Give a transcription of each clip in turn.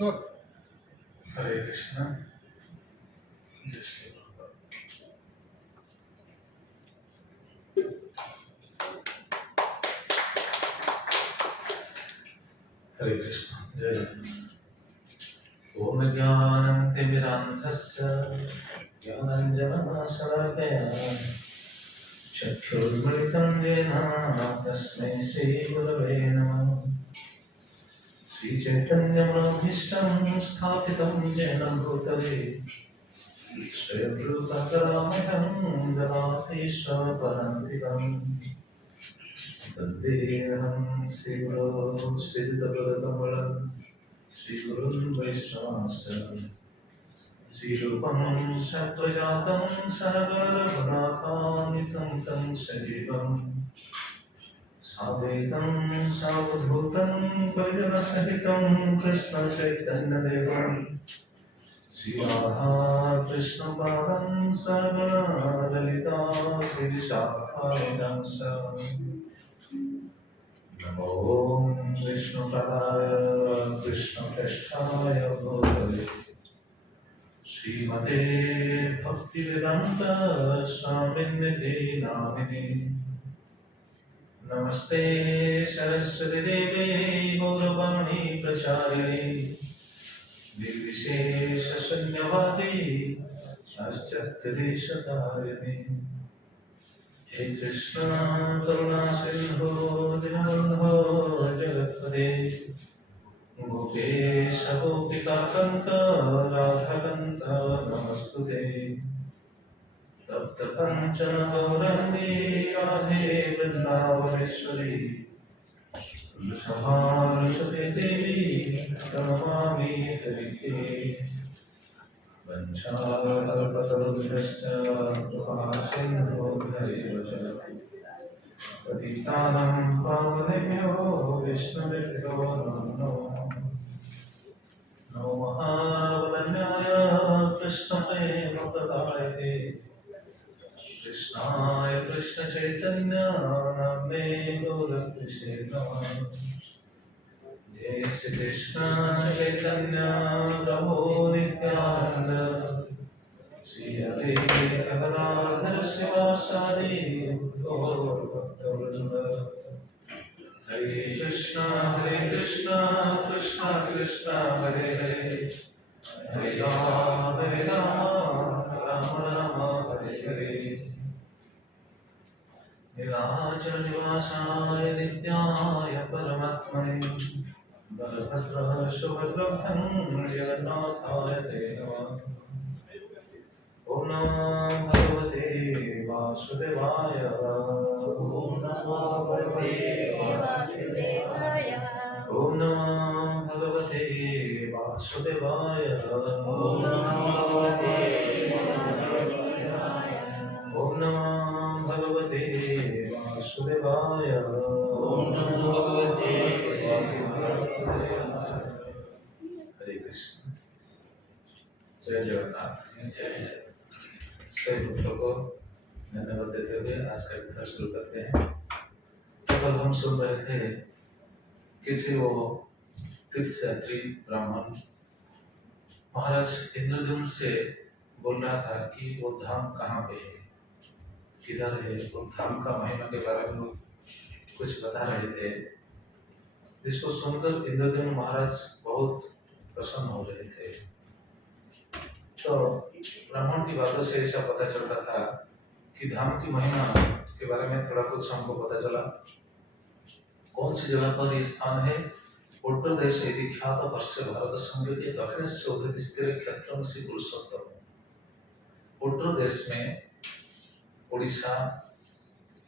हरे कृष्णा। जय श्री प्रभुपाद। हरे कृष्णा। जय ओम ज्ञानतिमिरान्धस्य ज्ञानाञ्जनशलाकया चक्षुर्मिलितं येन तस्मै श्रीगुरवे नमः। श्रीचैतन्यमनोभीष्टं स्थापितं येन भूतले श्रीरूपकरामहं ददातीश्वरपरन्तिकम् वन्देऽहं श्रीगुरो श्रीयुतपदकमलं श्रीगुरुं वैष्णवांश्च श्रीरूपं सत्त्वजातं सहगणरघुनाथान्वितं तं सजीवं साद्वैतं सावधूतं परिजनसहितं कृष्णचैतन्यदेवं श्रीराधा कृष्णपादं सगणा ललिता श्रीशाखानिधंस नमो विष्णुपदाय कृष्णप्रेष्ठाय भूतले श्रीमते भक्तिवेदान्त स्वामिन्निधि नामिने नमस्ते सरस्वती देवी गौरवाणी प्रचारिणे निर्विशेष शून्यवादी पाश्चात्यदेशतारिणे हे कृष्ण करुणा सिंधु दीनबन्धो जगत्पते गोपेश गोपिकान्त राधाकान्त नमस्तुते तप्त काञ्चन गौराङ्गी राधे वृन्दावनेश्वरी वृषभानुसुते देवी नमामि हरिके वञ्चाकल्पतरुभ्यश्च कृपासिन्धुभ्यैव च पतितानां पावनेभ्यो वैष्णवेभ्यो नमो नमो महावदन्याय कृष्णप्रेमप्रदायते कृष्णाय कृष्णचैतन्य नाम्ने गौरकृष्णे नमः। जय श्री कृष्ण चैतन्य प्रभु नित्यानंद श्री अद्वैत गदाधर शिवासादि गौर भक्तवृंद। हरे कृष्ण कृष्ण कृष्ण हरे हरे हरे राम राम राम हरे हरे। नीलाचल निवासाय नित्याय परमात्मने बलभद्र सुभद्रभ्यं जगन्नाथाय ते नमः। ओम नमो भगवते वासुदेवाय ओम नमो भगवते वासुदेवाय ओम नमो भगवते वासुदेवाय ओम नमो भगवते वासुदेवाय ओम नमो भगवते वासुदेवाय ओम नमो भगवते वासुदेवाय। हरे कृष्ण। जय जगन्नाथ। सभी भक्तों को धन्यवाद देते हुए आज का कथा शुरू करते हैं। कल हम सुन रहे थे किसी वो तीर्थयात्री ब्राह्मण महाराज इंद्रद्युम्न से बोल रहा था कि वो धाम कहाँ पे है, किधर है, और धाम का महिमा के बारे में कुछ बता रहे थे, जिसको सुनकर इंद्रद्युम्न महाराज बहुत प्रसन्न हो रहे थे। तो ब्राह्मण की बातों से ऐसा पता चलता था कि धाम की महिमा के बारे में थोड़ा कुछ हमको पता चला। कौन सी जगह पर ये स्थान है? उत्तर देश ख्यात वर्ष भारत संगीत दक्षिण से उदित स्थिर क्षेत्र से पुरुषोत्तम। उत्तर देश में उड़ीसा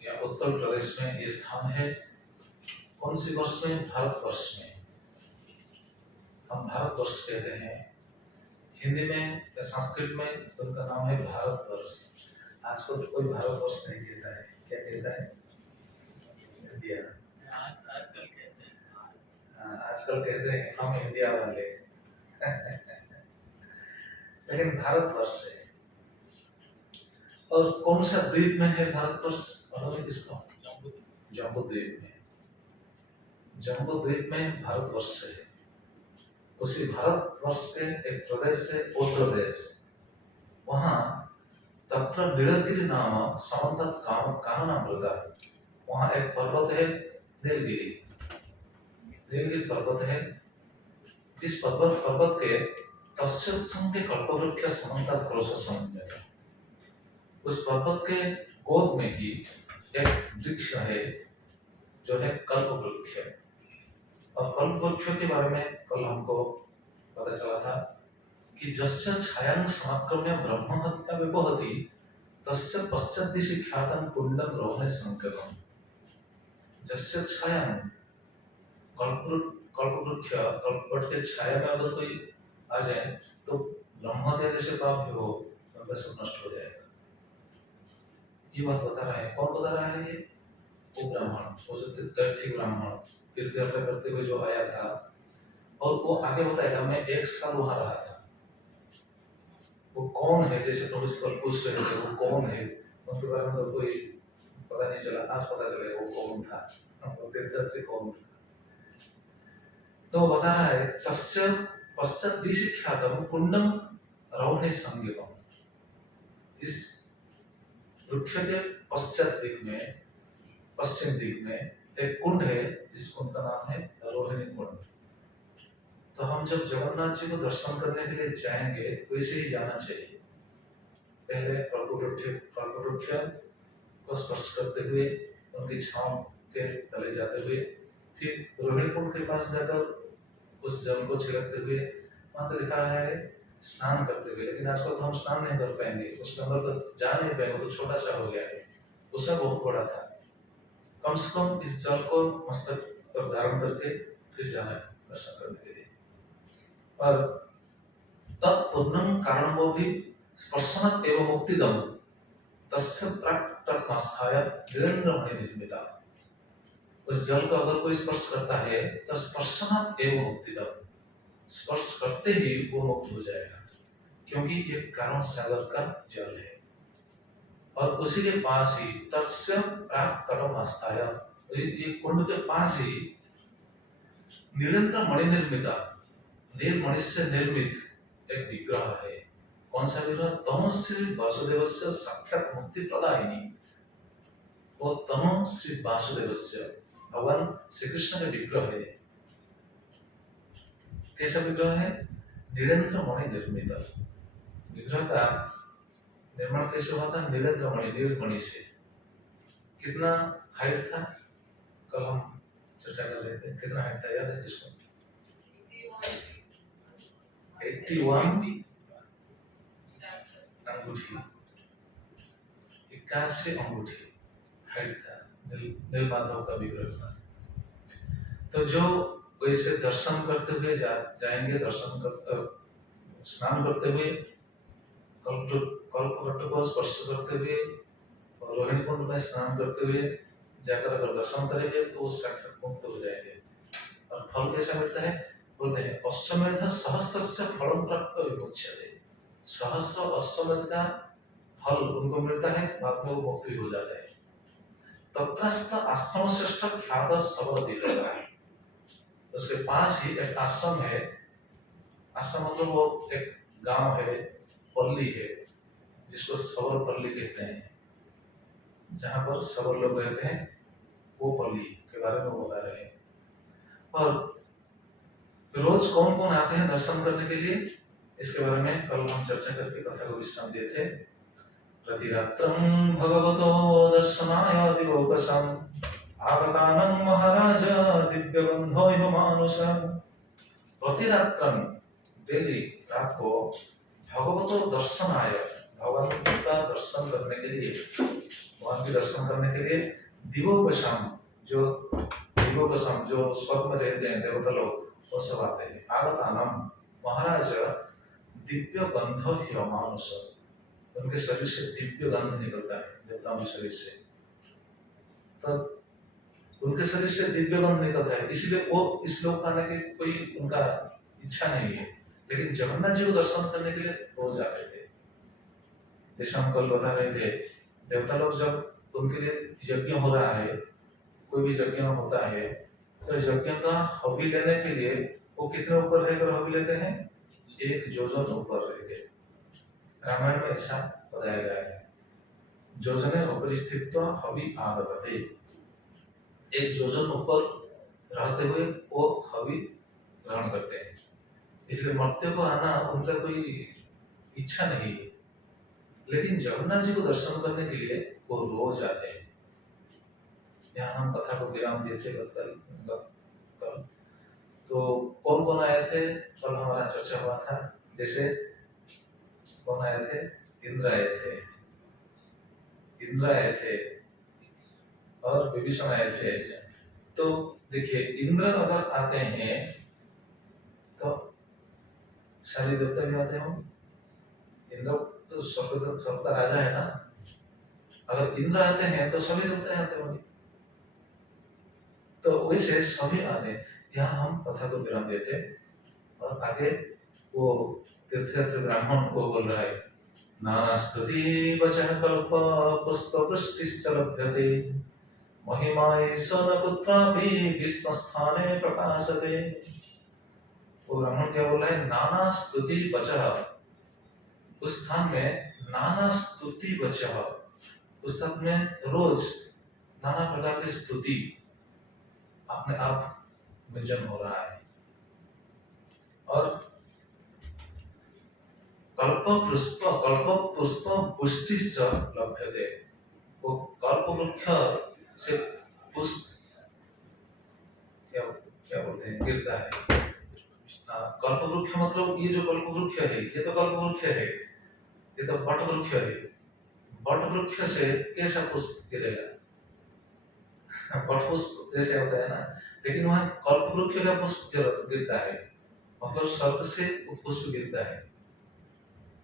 या उत्तर प्रदेश में ये स्थान है। कौन सी वर्ष में? भारतवर्ष में। हम भारतवर्ष कहते हैं, हिंदी में या संस्कृत में उनका नाम है भारतवर्ष। आजकल तो कोई भारतवर्ष नहीं कहता है, क्या कहता है? इंडिया। आजकल कहते हैं, आजकल कहते हैं हम इंडिया वाले लेकिन भारतवर्ष है। और कौन सा द्वीप में है भारतवर्ष? मालूम किसको? जम्बू द्वीप में। जम्बू द्वीप में भारतवर्ष है। उसी भारतवर्ष के एक प्रदेश से उत्तर प्रदेश, वहाँ तत्र नीलगिरी नाम समंतत कानना मृदा, वहाँ एक पर्वत है नीलगिरी। नीलगिरी पर्वत है, जिस पर्वत के तस्य संगे कल्पवृक्ष समंतत क्रोश संज्ञा, उस पर्वत के गोद में ही एक वृक्ष है जो है कल्प वृक्ष। और कल्प वृक्ष के बारे में कल हमको पता चला था कि जस्य छायां समाक्रम्य ब्रह्म हत्या विभवति तस्य पश्चाद्दिशि ख्यातं कुंडं रोहणे संकल्पम। जस्य छायां कल्प वृक्ष, कल्पवट के छाया में अगर कोई आ जाए तो ब्रह्म हत्या जैसे पाप हो तो सब नष्ट हो जाएगा। ये बात बता रहा है। कौन बता रहा है? ये वो ब्राह्मण, वो जो तीर्थी ब्राह्मण तीर्थ यात्रा करते हुए जो आया था, और वो आगे बताएगा मैं 1 साल वहां रहा था। वो कौन है, जैसे प्रभु जी कल पूछ रहे थे वो कौन है, उनके बारे में तो कोई पता नहीं चला। आज पता चलेगा वो कौन था, वो तीर्थयात्री कौन था। तो वो बता रहा है तस्य पश्चात दिशि ख्यातम कुंडम रौणे संज्ञकम। इस वृक्ष के पश्चात दिक में, पश्चिम दिक में एक कुंड है, इस कुंड का नाम है रोहिणी कुंड। तो हम जब जगन्नाथ जी को दर्शन करने के लिए जाएंगे वैसे ही जाना चाहिए। पहले कल्पवृक्ष को स्पर्श करते हुए, उनकी छांव के तले जाते हुए, फिर रोहिणी कुंड के पास जाकर उस जल को छिड़कते हुए, वहां तो लिखा है स्नान करते हुए, लेकिन आजकल तो हम स्नान नहीं कर पाएंगे, उसके अंदर तो जा नहीं पाएंगे, तो छोटा सा हो गया है। उससे बहुत बड़ा था। कम से कम इस जल को मस्तक पर धारण करके फिर जाना है दर्शन करने के लिए। और तत्पूर्णं कारणमोधि स्पर्शनात् एव मुक्तिदम् तस्य प्राक् तत्मास्थाय निरंतरमणि निर्मिता। उस जल को अगर कोई स्पर्श करता है तो स्पर्शनात् एव मुक्तिदम्, स्पर्श करते ही वो मुक्त हो जाएगा, क्योंकि ये कारण सागर का जल है। और उसी के पास ही तस्य प्राक् तटमास्थाय, ये कुंड के पास ही निरंतर मणि निर्मिता, नीलमणि से निर्मित एक विग्रह है। कौन सा विग्रह? तमो श्री वासुदेवस्य साक्षात मुक्ति प्रदायिनी। वो तमो श्री वासुदेवस्य, भगवान श्री कृष्ण का विग्रह है। कैसा विग्रह है? निरंतर मणि निर्मित। विग्रह का निर्माण कैसे हुआ था? निरंतर मणि, नीलमणि से। कितना हाइट था? कल हम चर्चा कर रहे थे, कितना हाइट था, याद है किसको? 81 अंगूठी, 81 अंगूठी हाइट था नीलमाधव का विग्रह था। तो जो वैसे दर्शन करते हुए जाएंगे, दर्शन कर स्नान करते हुए, कल्पवृक्ष को स्पर्श करते हुए और रोहिणी कुंड में स्नान करते हुए जाकर अगर दर्शन करेंगे तो साक्षात मुक्त हो जाएंगे। और फल कैसा मिलता है? बोलते हैं अश्वमेध सहस्रस्य फलं प्राप्त विमुच्यते। सहस्र अश्वमेध का फल उनको मिलता है, बाद में वो मुक्ति हो जाता है। तत्रस्थ आश्रम श्रेष्ठ ख्यात सबर दिलेगा। उसके पास ही एक आश्रम है। आश्रम मतलब वो एक गांव है, पल्ली है, जिसको सबर पल्ली कहते हैं, जहां पर सबर लोग रहते हैं, वो पल्ली के बारे में बता रहे हैं। और रोज कौन कौन आते हैं दर्शन करने के लिए, इसके बारे में कल हम चर्चा करके कथा को विश्राम दिए थे। प्रतिरात्रं भगवतो दर्शनाय दिवोकसम् आगतानं महाराज दिव्यबन्धो इव मानुषम्। प्रतिरात्रं, डेली रात को, भगवतो दर्शनाय, भगवान का दर्शन करने के लिए, भगवान के दर्शन करने के लिए दिवोकसम्, जो स्वर्ग में रहते हैं देवता लोग, वो सब आते हैं। आगतानं महाराज दिव्य बंधो ह्य मानुष, उनके शरीर से दिव्य गंध निकलता है देवताओं के शरीर से। तब उनके शरीर से दिव्य गंध निकलता है, इसलिए वो इस लोक आने की कोई उनका इच्छा नहीं है, लेकिन जगन्नाथ जी को दर्शन करने के लिए रोज आते थे। जैसे हम कल बता रहे थे, देवता लोग जब उनके लिए यज्ञ हो रहा है, कोई भी यज्ञ होता है, तो यज्ञ का हवि लेने के लिए वो कितने ऊपर रहकर हवि लेते हैं? 1 योजन ऊपर रह के। रामायण में ऐसा बताया गया है। योजने ऊपर स्थित हवि आदपते, 1 योजन ऊपर रहते हुए वो हवि ग्रहण करते हैं। इसलिए मर्त्य को आना उनका कोई इच्छा नहीं है, लेकिन जगन्नाथ जी को दर्शन करने के लिए वो रोज आते हैं। यहाँ हम कथा को विराम दिए थे कल। तो कौन कौन आए थे कल हमारा चर्चा हुआ था। जैसे कौन आए थे? इंद्र आए थे और विभीषण आए थे। तो देखिए, इंद्र अगर आते हैं तो सारे देवता भी आते होंगे। इंद्र तो स्वर्ग का राजा है ना। अगर इंद्र आते हैं तो सभी देवता आते होंगे। तो वैसे सभी आते हैं। यहाँ हम कथा को विराम देते और आगे वो तीर्थयात्री ब्राह्मण को बोल रहा है, नाना स्तुति वचः कल्प पुष्प वृष्टिश्च लभ्यते महिमाय स न कुत्रापि विश्वस्थाने प्रकाशते। वो ब्राह्मण क्या बोल रहा है? नाना स्तुति वचः, उस स्थान में नाना स्तुति वचः, उस स्थान में रोज नाना प्रकार की स्तुति अपने आप व्यंजन हो रहा है। और कल्प पुष्प पुष्टिश्च लभ्यते, वो कल्प वृक्ष से पुष्प क्या क्या बोलते हैं, गिरता है। कल्प वृक्ष मतलब ये जो कल्प वृक्ष है, ये तो कल्प वृक्ष है, ये तो वट वृक्ष है। वट वृक्ष से कैसा पुष्प गिरेगा? वट पुष्प जैसे होता है ना, लेकिन वहां कल्प वृक्ष का पुष्प गिरता है, मतलब स्वर्ग से पुष्प गिरता है,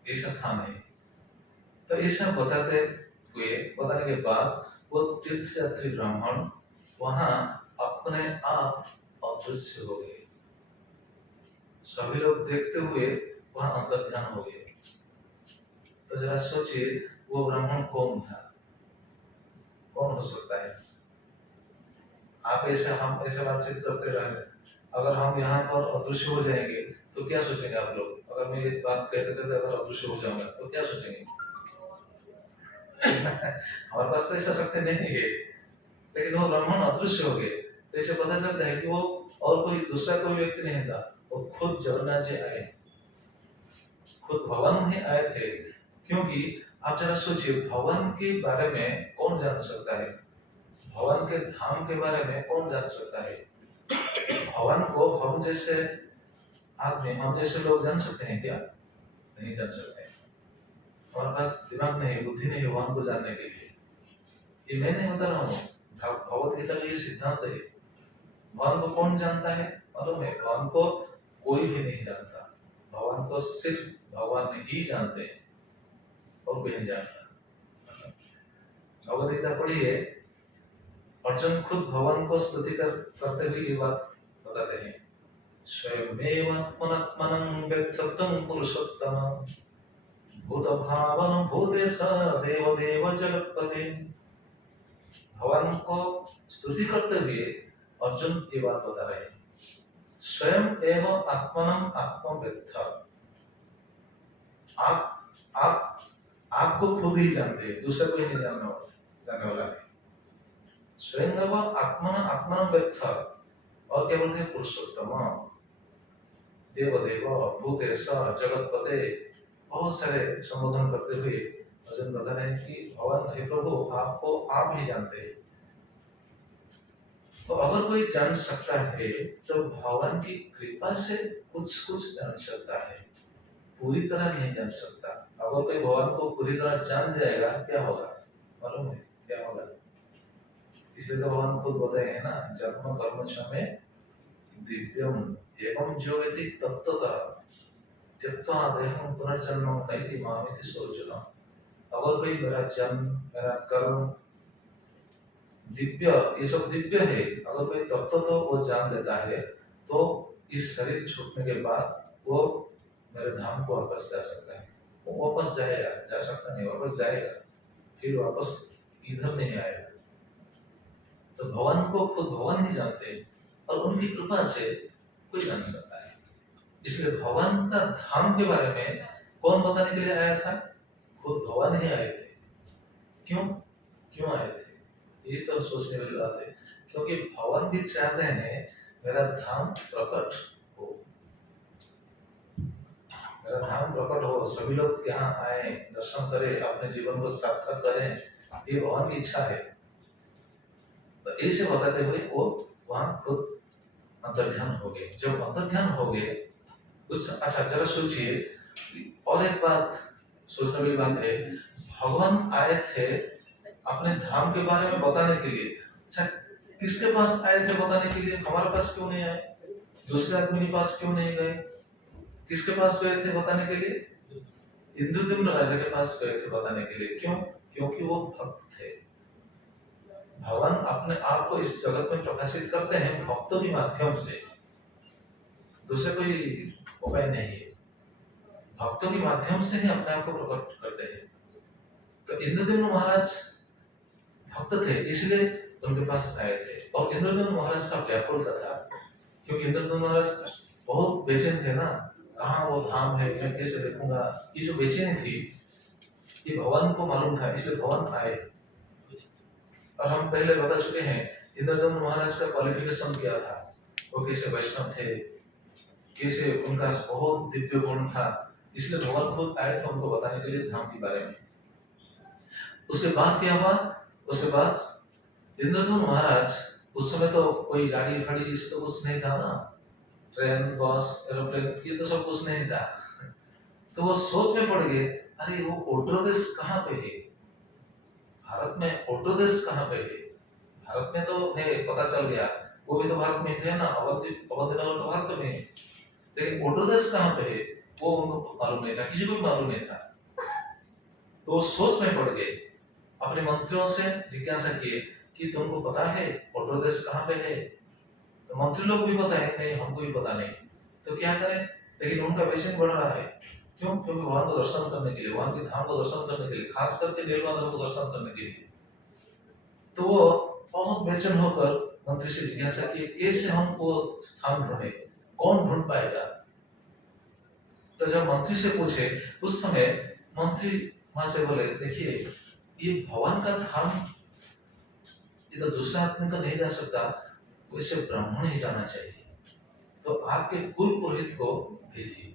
ऐसा स्थान है। तो ऐसा बताने के बाद वो तीर्थयात्री ब्राह्मण वहां अपने आप अदृश्य हो गए। सभी लोग देखते हुए वहां अंतर्ध्यान हो गए। तो जरा सोचिए, वो ब्राह्मण कौन था? कौन हो सकता है? आप ऐसे हम ऐसे बातचीत करते रहे, अगर हम यहाँ पर अदृश्य हो जाएंगे तो क्या सोचेंगे आप लोग? अगर मैं ये बात कहते कहते अगर अदृश्य हो जाऊंगा तो क्या सोचेंगे? हमारे पास तो ऐसा शक्ति नहीं है, लेकिन वो ब्राह्मण अदृश्य हो गए। तो इसे पता चलता है कि वो और कोई दूसरा कोई व्यक्ति नहीं था, वो खुद जगन्नाथ जी आए, खुद भगवान ही आए थे। क्योंकि आप जरा सोचिए, भगवान के बारे में कौन जान सकता है? भगवान के धाम के बारे में कौन जान सकता है? भगवान को हम जैसे आदमी, हम जैसे लोग जान सकते हैं क्या? नहीं जान सकते। हमारे पास दिमाग नहीं, बुद्धि नहीं भगवान को जानने के लिए। ये मैं नहीं बता रहा हूँ, भगवत गीता का ये सिद्धांत है। भगवान को कौन जानता है? मालूम है, भगवान को कोई भी नहीं जानता। भगवान को सिर्फ भगवान ही जानते हैं और कोई नहीं जानता। भगवत गीता पढ़िए, अर्जुन खुद भगवान को स्तुति करते हुए ये बात बताते हैं, स्वयमेव आत्मनात्मनं व्यक्तत्वं पुरुषोत्तम भूतभावन भूतेश देवदेव जगत्पते। भगवान को स्तुति करते हुए अर्जुन ये बात बता रहे हैं, स्वयं एवं आत्मनम आत्मवेत्थ, आप आपको खुद ही जानते हैं, दूसरा कोई नहीं जानने वाला है। स्वयं एवं आत्मनम वेत्थ, और क्या बोलते हैं? पुरुषोत्तम, देवदेव, भूतेश, जगतपते, बहुत सारे संबोधन करते हुए अर्जुन बता रहे हैं कि भगवान हे प्रभु, आपको आप ही जानते हैं। तो अगर कोई जान सकता है तो भगवान की कृपा से कुछ जान सकता है, पूरी तरह नहीं जान सकता। अगर कोई भगवान को पूरी तरह जान जाएगा, क्या होगा मालूम है? क्या होगा? इसलिए तो भगवान खुद बताए हैं ना, जन्म कर्म क्षमे दिव्यम एवं जो यदि तत्वतः त्यक्त्वा देहं पुनर्जन्म नैति मामिति सोचना। अगर कोई मेरा जन्म, मेरा कर्म दिव्य, ये सब दिव्य है, अगर कोई तत्व तो वो जान लेता है, तो इस शरीर छूटने के बाद वो मेरे धाम को वापस जा सकता है। वो वापस जाएगा, जा सकता नहीं, वापस जाएगा, फिर वापस इधर नहीं आएगा। तो भगवान को खुद भगवान ही जानते हैं और उनकी कृपा से कोई जान सकता है। इसलिए भगवान का धाम के बारे में कौन बताने के लिए आया था? खुद भगवान ही आए थे। क्यों क्यों आए थे? ये तो सोचने वाली बात है। क्योंकि भगवान भी चाहते हैं मेरा धाम प्रकट हो, मेरा धाम प्रकट हो, सभी लोग यहाँ आए, दर्शन करें, अपने जीवन को सार्थक करें, ये भगवान की इच्छा है। तो ऐसे बताते हुए वो वहां खुद अंतर्ध्यान हो गए। जब अंतर्ध्यान हो गए उस अच्छा जरा सोचिए, और एक बात सोचने वाली बात है, भगवान आए थे अपने धाम के बारे में बताने के लिए। अच्छा, किसके पास आए थे बताने के लिए? हमारे पास क्यों नहीं आए? दूसरे आदमी के पास क्यों नहीं गए? किसके पास गए थे बताने के लिए? इंद्रद्युम्न राजा के पास गए थे बताने के लिए। क्यों? क्योंकि वो भक्त थे। भगवान अपने आप को इस जगत में प्रकाशित करते हैं भक्तों के माध्यम से, दूसरे कोई उपाय नहीं है। भक्तों के माध्यम से ही अपने आप को प्रकट करते हैं। तो इंद्रद्युम्न महाराज भक्त थे, इसलिए उनके पास आए थे। और इंद्रद्युम्न महाराज का व्याकुलता था, क्योंकि इंद्रद्युम्न महाराज बहुत बेचैन थे ना, कहाँ वो धाम है, मैं कैसे देखूंगा। ये जो बेचैनी थी ये भगवान को मालूम था, इसलिए भगवान आए। और हम पहले बता चुके हैं इंद्रद्युम्न महाराज का क्वालिफिकेशन क्या था, वो कैसे वैष्णव थे, कैसे उनका बहुत दिव्य गुण था, इसलिए भगवान खुद आए थे उनको बताने के लिए धाम के बारे में। उसके बाद क्या हुआ? उसके बाद इंद्रद्युम्न महाराज, उस समय तो कोई गाड़ी फाड़ी इस तो कुछ नहीं था ना, ट्रेन बस एरोप्लेन ये तो सब कुछ नहीं था। तो वो सोच में पड़ गए, अरे वो उत्तर देश कहाँ पे है? भारत में उत्तर देश कहाँ पे है? भारत में तो है, पता चल गया, वो भी तो भारत में थे ना, अवंती नगर तो भारत में है, लेकिन उत्तर देश कहाँ पे है वो उनको मालूम नहीं था, किसी को भी मालूम नहीं था। तो वो सोच में पड़ गए, अपने मंत्रियों से जिज्ञासा किए कि तुमको पता है उत्तर देश कहाँ पे है? तो मंत्री लोग भी पता है, नहीं हमको भी पता नहीं। तो क्या करें? लेकिन उनका बेचैन बढ़ रहा है। क्यों? क्योंकि भगवान को दर्शन करने के लिए, भगवान के धाम को दर्शन करने के लिए, खास करके नीलमाधव को दर्शन करने के लिए। तो वो बहुत बेचैन होकर मंत्री से जिज्ञासा की, कैसे हमको स्थान ढूंढे, कौन ढूंढ पाएगा? तो जब मंत्री से पूछे, उस समय मंत्री वहां से बोले, देखिए ये भगवान का धाम, ये तो दूसरा आदमी तो नहीं जा सकता, वैसे ब्राह्मण ही जाना चाहिए, तो आपके कुल पुरोहित को भेजिए।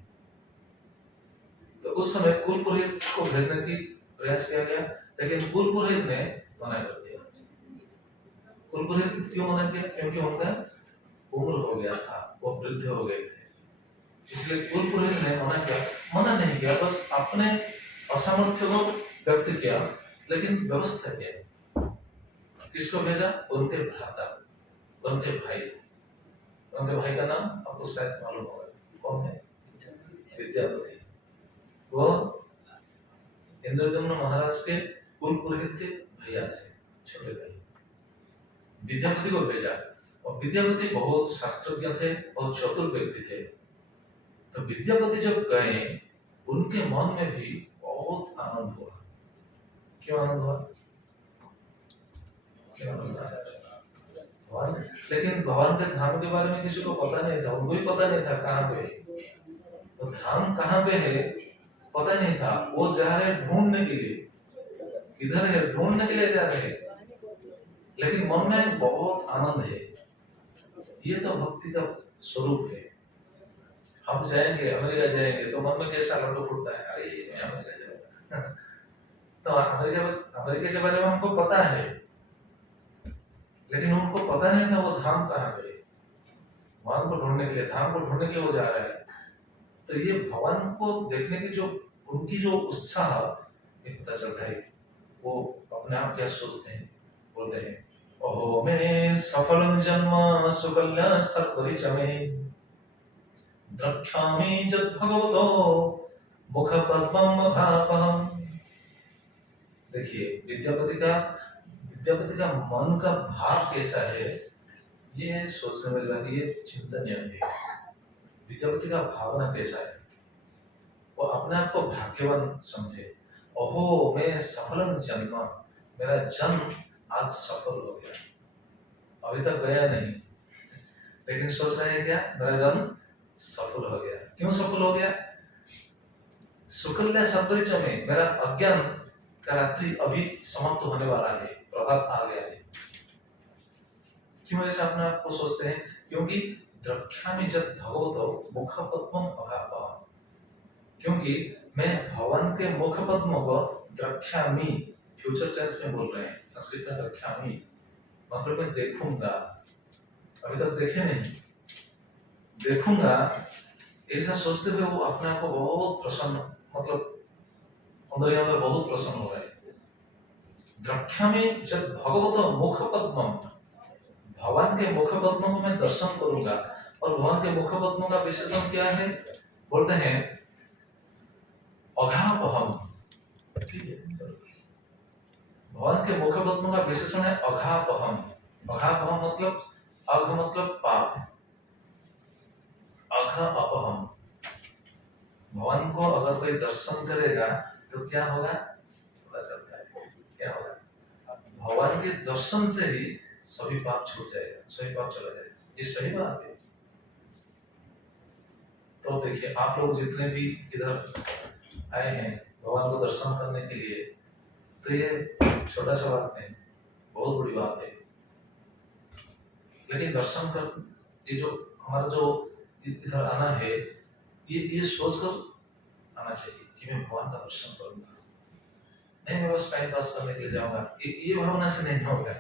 तो उस समय कुल पुरोहित को भेजने की प्रयास किया गया, लेकिन कुल पुरोहित ने मना कर दिया। कुल पुरोहित क्यों मना किया? क्योंकि उनका उम्र हो गया था, वो वृद्ध हो गए थे, इसलिए कुल पुरोहित ने मना नहीं किया, बस अपने असामर्थ्य को व्यक्त किया, लेकिन व्यवस्था किया। किसको भेजा? उनके भ्राता, उनके भाई। उनके भाई का नाम आपको शायद मालूम होगा, कौन है? विद्यापति। वो इंद्रद्युम्न महाराज के कुल पुरोहित के भैया थे, छोटे भाई। विद्यापति को भेजा, और विद्यापति बहुत शास्त्रज्ञ थे, बहुत चतुर व्यक्ति थे। तो विद्यापति जब गए, उनके मन में भी बहुत आनंद हुआ। क्यों आनंद हुआ? क्यों आनंद हुआ? लेकिन भगवान के धाम के बारे में किसी को पता नहीं था, उनको भी पता नहीं था कहाँ पे, तो धाम कहाँ पे है पता नहीं था। वो जा रहे ढूंढने के लिए, किधर है ढूंढने के लिए जा रहे हैं, लेकिन मन में बहुत आनंद है। ये तो भक्ति का स्वरूप है। हम जाएंगे अमेरिका जाएंगे तो मन में कैसा लड्डू फूटता है, अरे मैं अमेरिका जाऊंगा। तो अमेरिका के बारे में हमको पता है, लेकिन उनको पता नहीं था वो धाम कहाँ पे है। भगवान को ढूंढने के लिए, धाम को ढूंढने के लिए वो जा रहा है। तो ये भगवान को देखने की जो उनकी जो उत्साह, ये पता चलता है। वो अपने आप क्या सोचते हैं, बोलते हैं, ओहो मैं सफल जन्म सुकन्या सत्परिच में द्रक्ष्यामि जद भगवतो मुख पद्मम भापहम। देखिए विद्यापति का मन का भाव कैसा है, ये सोचने वाली बात, ये चिंतनीय है। विद्यापति का भावना कैसा है, वो अपने आप को भाग्यवान समझे। ओहो मैं सफल जन्म, मेरा जन्म आज सफल हो गया। अभी तक गया नहीं, लेकिन सोच रहे हैं क्या, मेरा जन्म सफल हो गया। क्यों सफल हो गया? सुकन्या संतरिच में मेरा अज्ञान का रात्रि अभी समाप्त होने वाला है, प्रभात आ गया है। क्यों ऐसा अपने आप को सोचते हैं? क्योंकि द्रक्ष्यामि जब भगवतो मुखपद्मम अघापः, क्योंकि मैं भगवान के मुखपद्म को द्रक्ष्यामि, फ्यूचर टेंस में बोल रहे हैं, संस्कृत में द्रक्ष्यामि मतलब मैं देखूंगा, अभी तक देखे नहीं, देखूंगा, ऐसा सोचते हुए वो अपने आप को बहुत प्रसन्न, मतलब अंदर ही अंदर बहुत प्रसन्न हो रहे हैं। द्रक्ष्यामि जब भगवतो मुखपद्मम, भगवान के मुखपद्मों को मैं दर्शन करूंगा। और भगवान के मुखपद्मों का विशेषण क्या है? बोलते हैं अघापहम, ठीक है, भगवान के मुखपद्मों का विशेषण है अघापहम। अघापहम मतलब अघ मतलब पाप, अघ अपहम। भगवान को अगर कोई दर्शन करेगा तो क्या होगा? पता चलता है क्या होगा? भगवान के दर्शन से ही सभी पाप छूट जाएगा, सभी पाप चला जाएगा। ये सही बात है। तो देखिए, आप लोग जितने भी इधर आए हैं भगवान को दर्शन करने के लिए, तो ये छोटा सा बात नहीं, बहुत बड़ी बात है। लेकिन दर्शन कर, ये जो हमारा जो इधर आना है, ये सोचकर आना चाहिए कि मैं भगवान का दर्शन करूंगा, नहीं मैं बस टाइम पास करने के लिए जाऊंगा, ये भावना से नहीं होगा।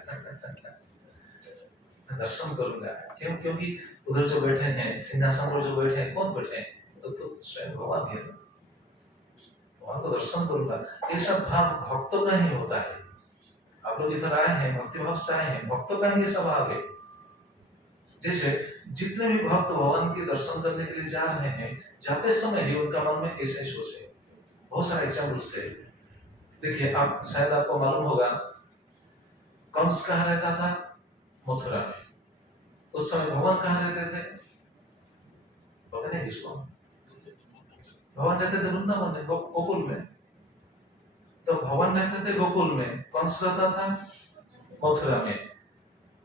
मैं दर्शन करूंगा। क्यों? क्योंकि उधर जो बैठे हैं, सिंहासन पर जो बैठे हैं, कौन बैठे हैं? तो स्वयं भगवान ही है। भगवान को दर्शन करूंगा, ये सब भाव भक्तों का ही होता है। आप लोग इधर आए हैं, भक्ति भाव से आए हैं, भक्तों का ही ये सब भाव है। जैसे जितने भी भक्त भगवान के दर्शन करने के लिए जा रहे हैं, जाते समय ही उनका मन में ऐसे सोच है। बहुत सारे एग्जाम्पल्स है। देखिए, आप शायद आपको मालूम होगा, कंस कहाँ रहता था? मथुरा में। उस समय भगवान कहाँ रहते थे? पता नहीं किसको। भगवान रहते थे वृंदावन में, गोकुल में। तो भगवान रहते थे गोकुल में, कंस रहता था मथुरा में।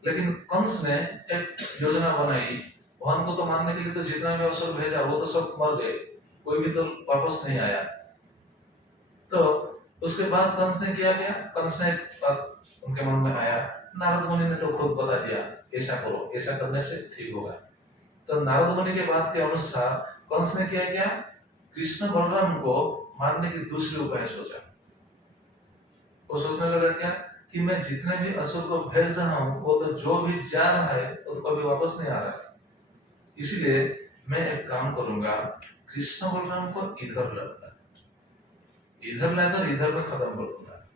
लेकिन कंस ने एक योजना बनाई, भगवान को तो मारने के लिए तो जितना भी असुर भेजा वो तो सब मर गए, कोई भी तो वापस नहीं आया। तो उसके बाद कंस ने किया क्या? कंस ने बात उनके मन में आया, नारद मुनि ने तो खुद बता दिया, ऐसा करो, ऐसा करने से ठीक होगा। तो नारद मुनि के बात के अनुसार कंस ने किया क्या? कृष्ण बलराम को मारने की दूसरी उपाय सोचा। वो सोचने लगा क्या कि मैं जितने भी असुर को भेज रहा हूँ, वो तो जो भी जा रहा है वो तो कभी वापस नहीं आ रहा है। इसलिए मैं एक काम करूंगा, कृष्ण बलराम को इधर लाऊंगा, इधर लाकर इधर में खत्म कर दूंगा।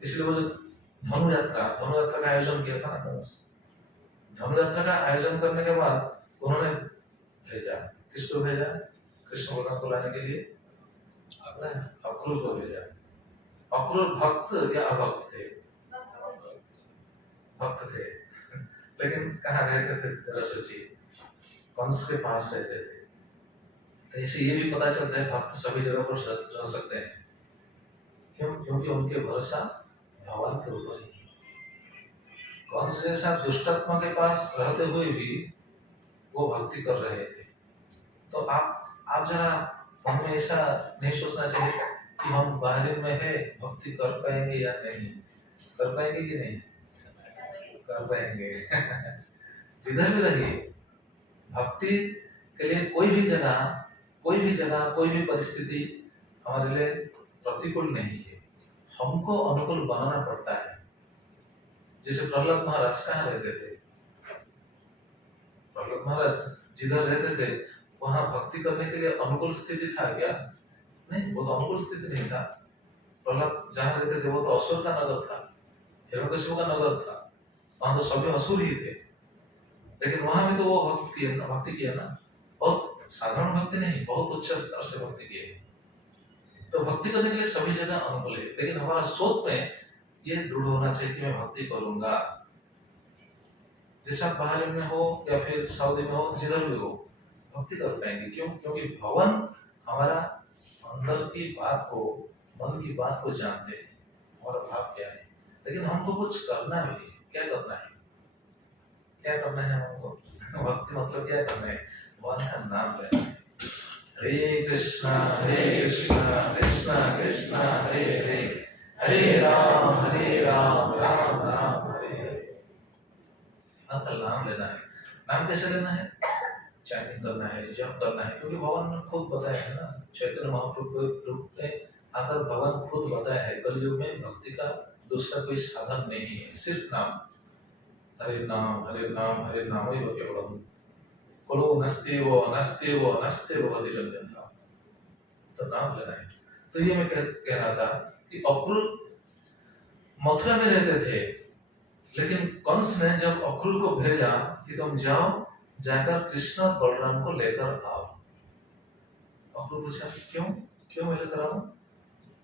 इसलिए वो जो धनु यात्रा का आयोजन किया था ना कंस, धनु यात्रा का आयोजन करने के बाद उन्होंने भेजा, किसको भेजा? कृष्ण बलराम को लाने के लिए अक्रूर को भेजा। अक्रूर भक्त या अभक्त थे? भक्त थे। लेकिन कहाँ रहते थे? जरा सोचिए, कंस के पास रहते थे। तो इसे ये भी पता चलता है भक्त सभी जगह पर रह सकते हैं। क्यों? क्योंकि उनके भरोसा भगवान के ऊपर ही। कंस जैसा दुष्टात्मा के पास रहते हुए भी वो भक्ति कर रहे थे। तो आप जरा हमें ऐसा नहीं सोचना चाहिए कि हम बाहर में है, भक्ति कर पाएंगे या नहीं, कर पाएंगे कि नहीं कर पाएंगे। जिधर भी रहिए, भक्ति के लिए कोई भी जगह, कोई भी परिस्थिति हमारे लिए प्रतिकूल नहीं है, हमको अनुकूल बनाना पड़ता है। जैसे प्रहलाद महाराज कहाँ रहते थे? प्रहलाद महाराज जिधर रहते थे वहां भक्ति करने के लिए अनुकूल स्थिति था क्या? नहीं, वो तो अनुकूल स्थिति नहीं था। प्रहलाद जहाँ रहते थे वो तो असुर का नगर था, हिरण्यकशिपु का नगर था, वहां तो सभी असुर ही थे। लेकिन वहां भी तो वो भक्ति किया ना, बहुत साधारण भक्ति नहीं, बहुत उच्च स्तर से भक्ति किए। तो भक्ति करने के लिए सभी जगह अनुकूल है, लेकिन हमारा सोच में ये दृढ़ होना चाहिए कि मैं भक्ति करूंगा। जैसा बाहर में हो या फिर सऊदी में हो, जिधर भी हो, भक्ति कर पाएंगे। क्यों? क्योंकि भगवान हमारा अंदर की बात को, मन की बात को जानते हैं, हमारा भाव क्या है। लेकिन हमको कुछ करना भी है। क्या करना है? क्या करना है हमको? भक्ति मतलब क्या करना है? भगवान का नाम लेना है। हरे कृष्णा कृष्णा कृष्णा हरे हरे, हरे राम राम राम हरे हरे। भगवान का नाम लेना है। नाम कैसे लेना है? चैंटिंग करना है, जप करना है, क्योंकि भगवान ने खुद बताया है ना, चैतन्य महाप्रभु के रूप में आकर भगवान खुद बताया है, कलयुग में भक्ति का दूसरा कोई साधन नहीं है, सिर्फ नाम। हरे नाम हरे नाम ही केवलम, कलो नस्तेवो भवतिरंजन। तो नाम लेना है। तो ये मैं कह रहा था कि अक्रूर मथुरा में रहते थे, लेकिन कंस ने जब अक्रूर को भेजा कि तुम जाओ, जाकर कृष्ण और बलराम को लेकर आओ। अक्रूर पूछा क्यों क्यों मैं लेकर आऊं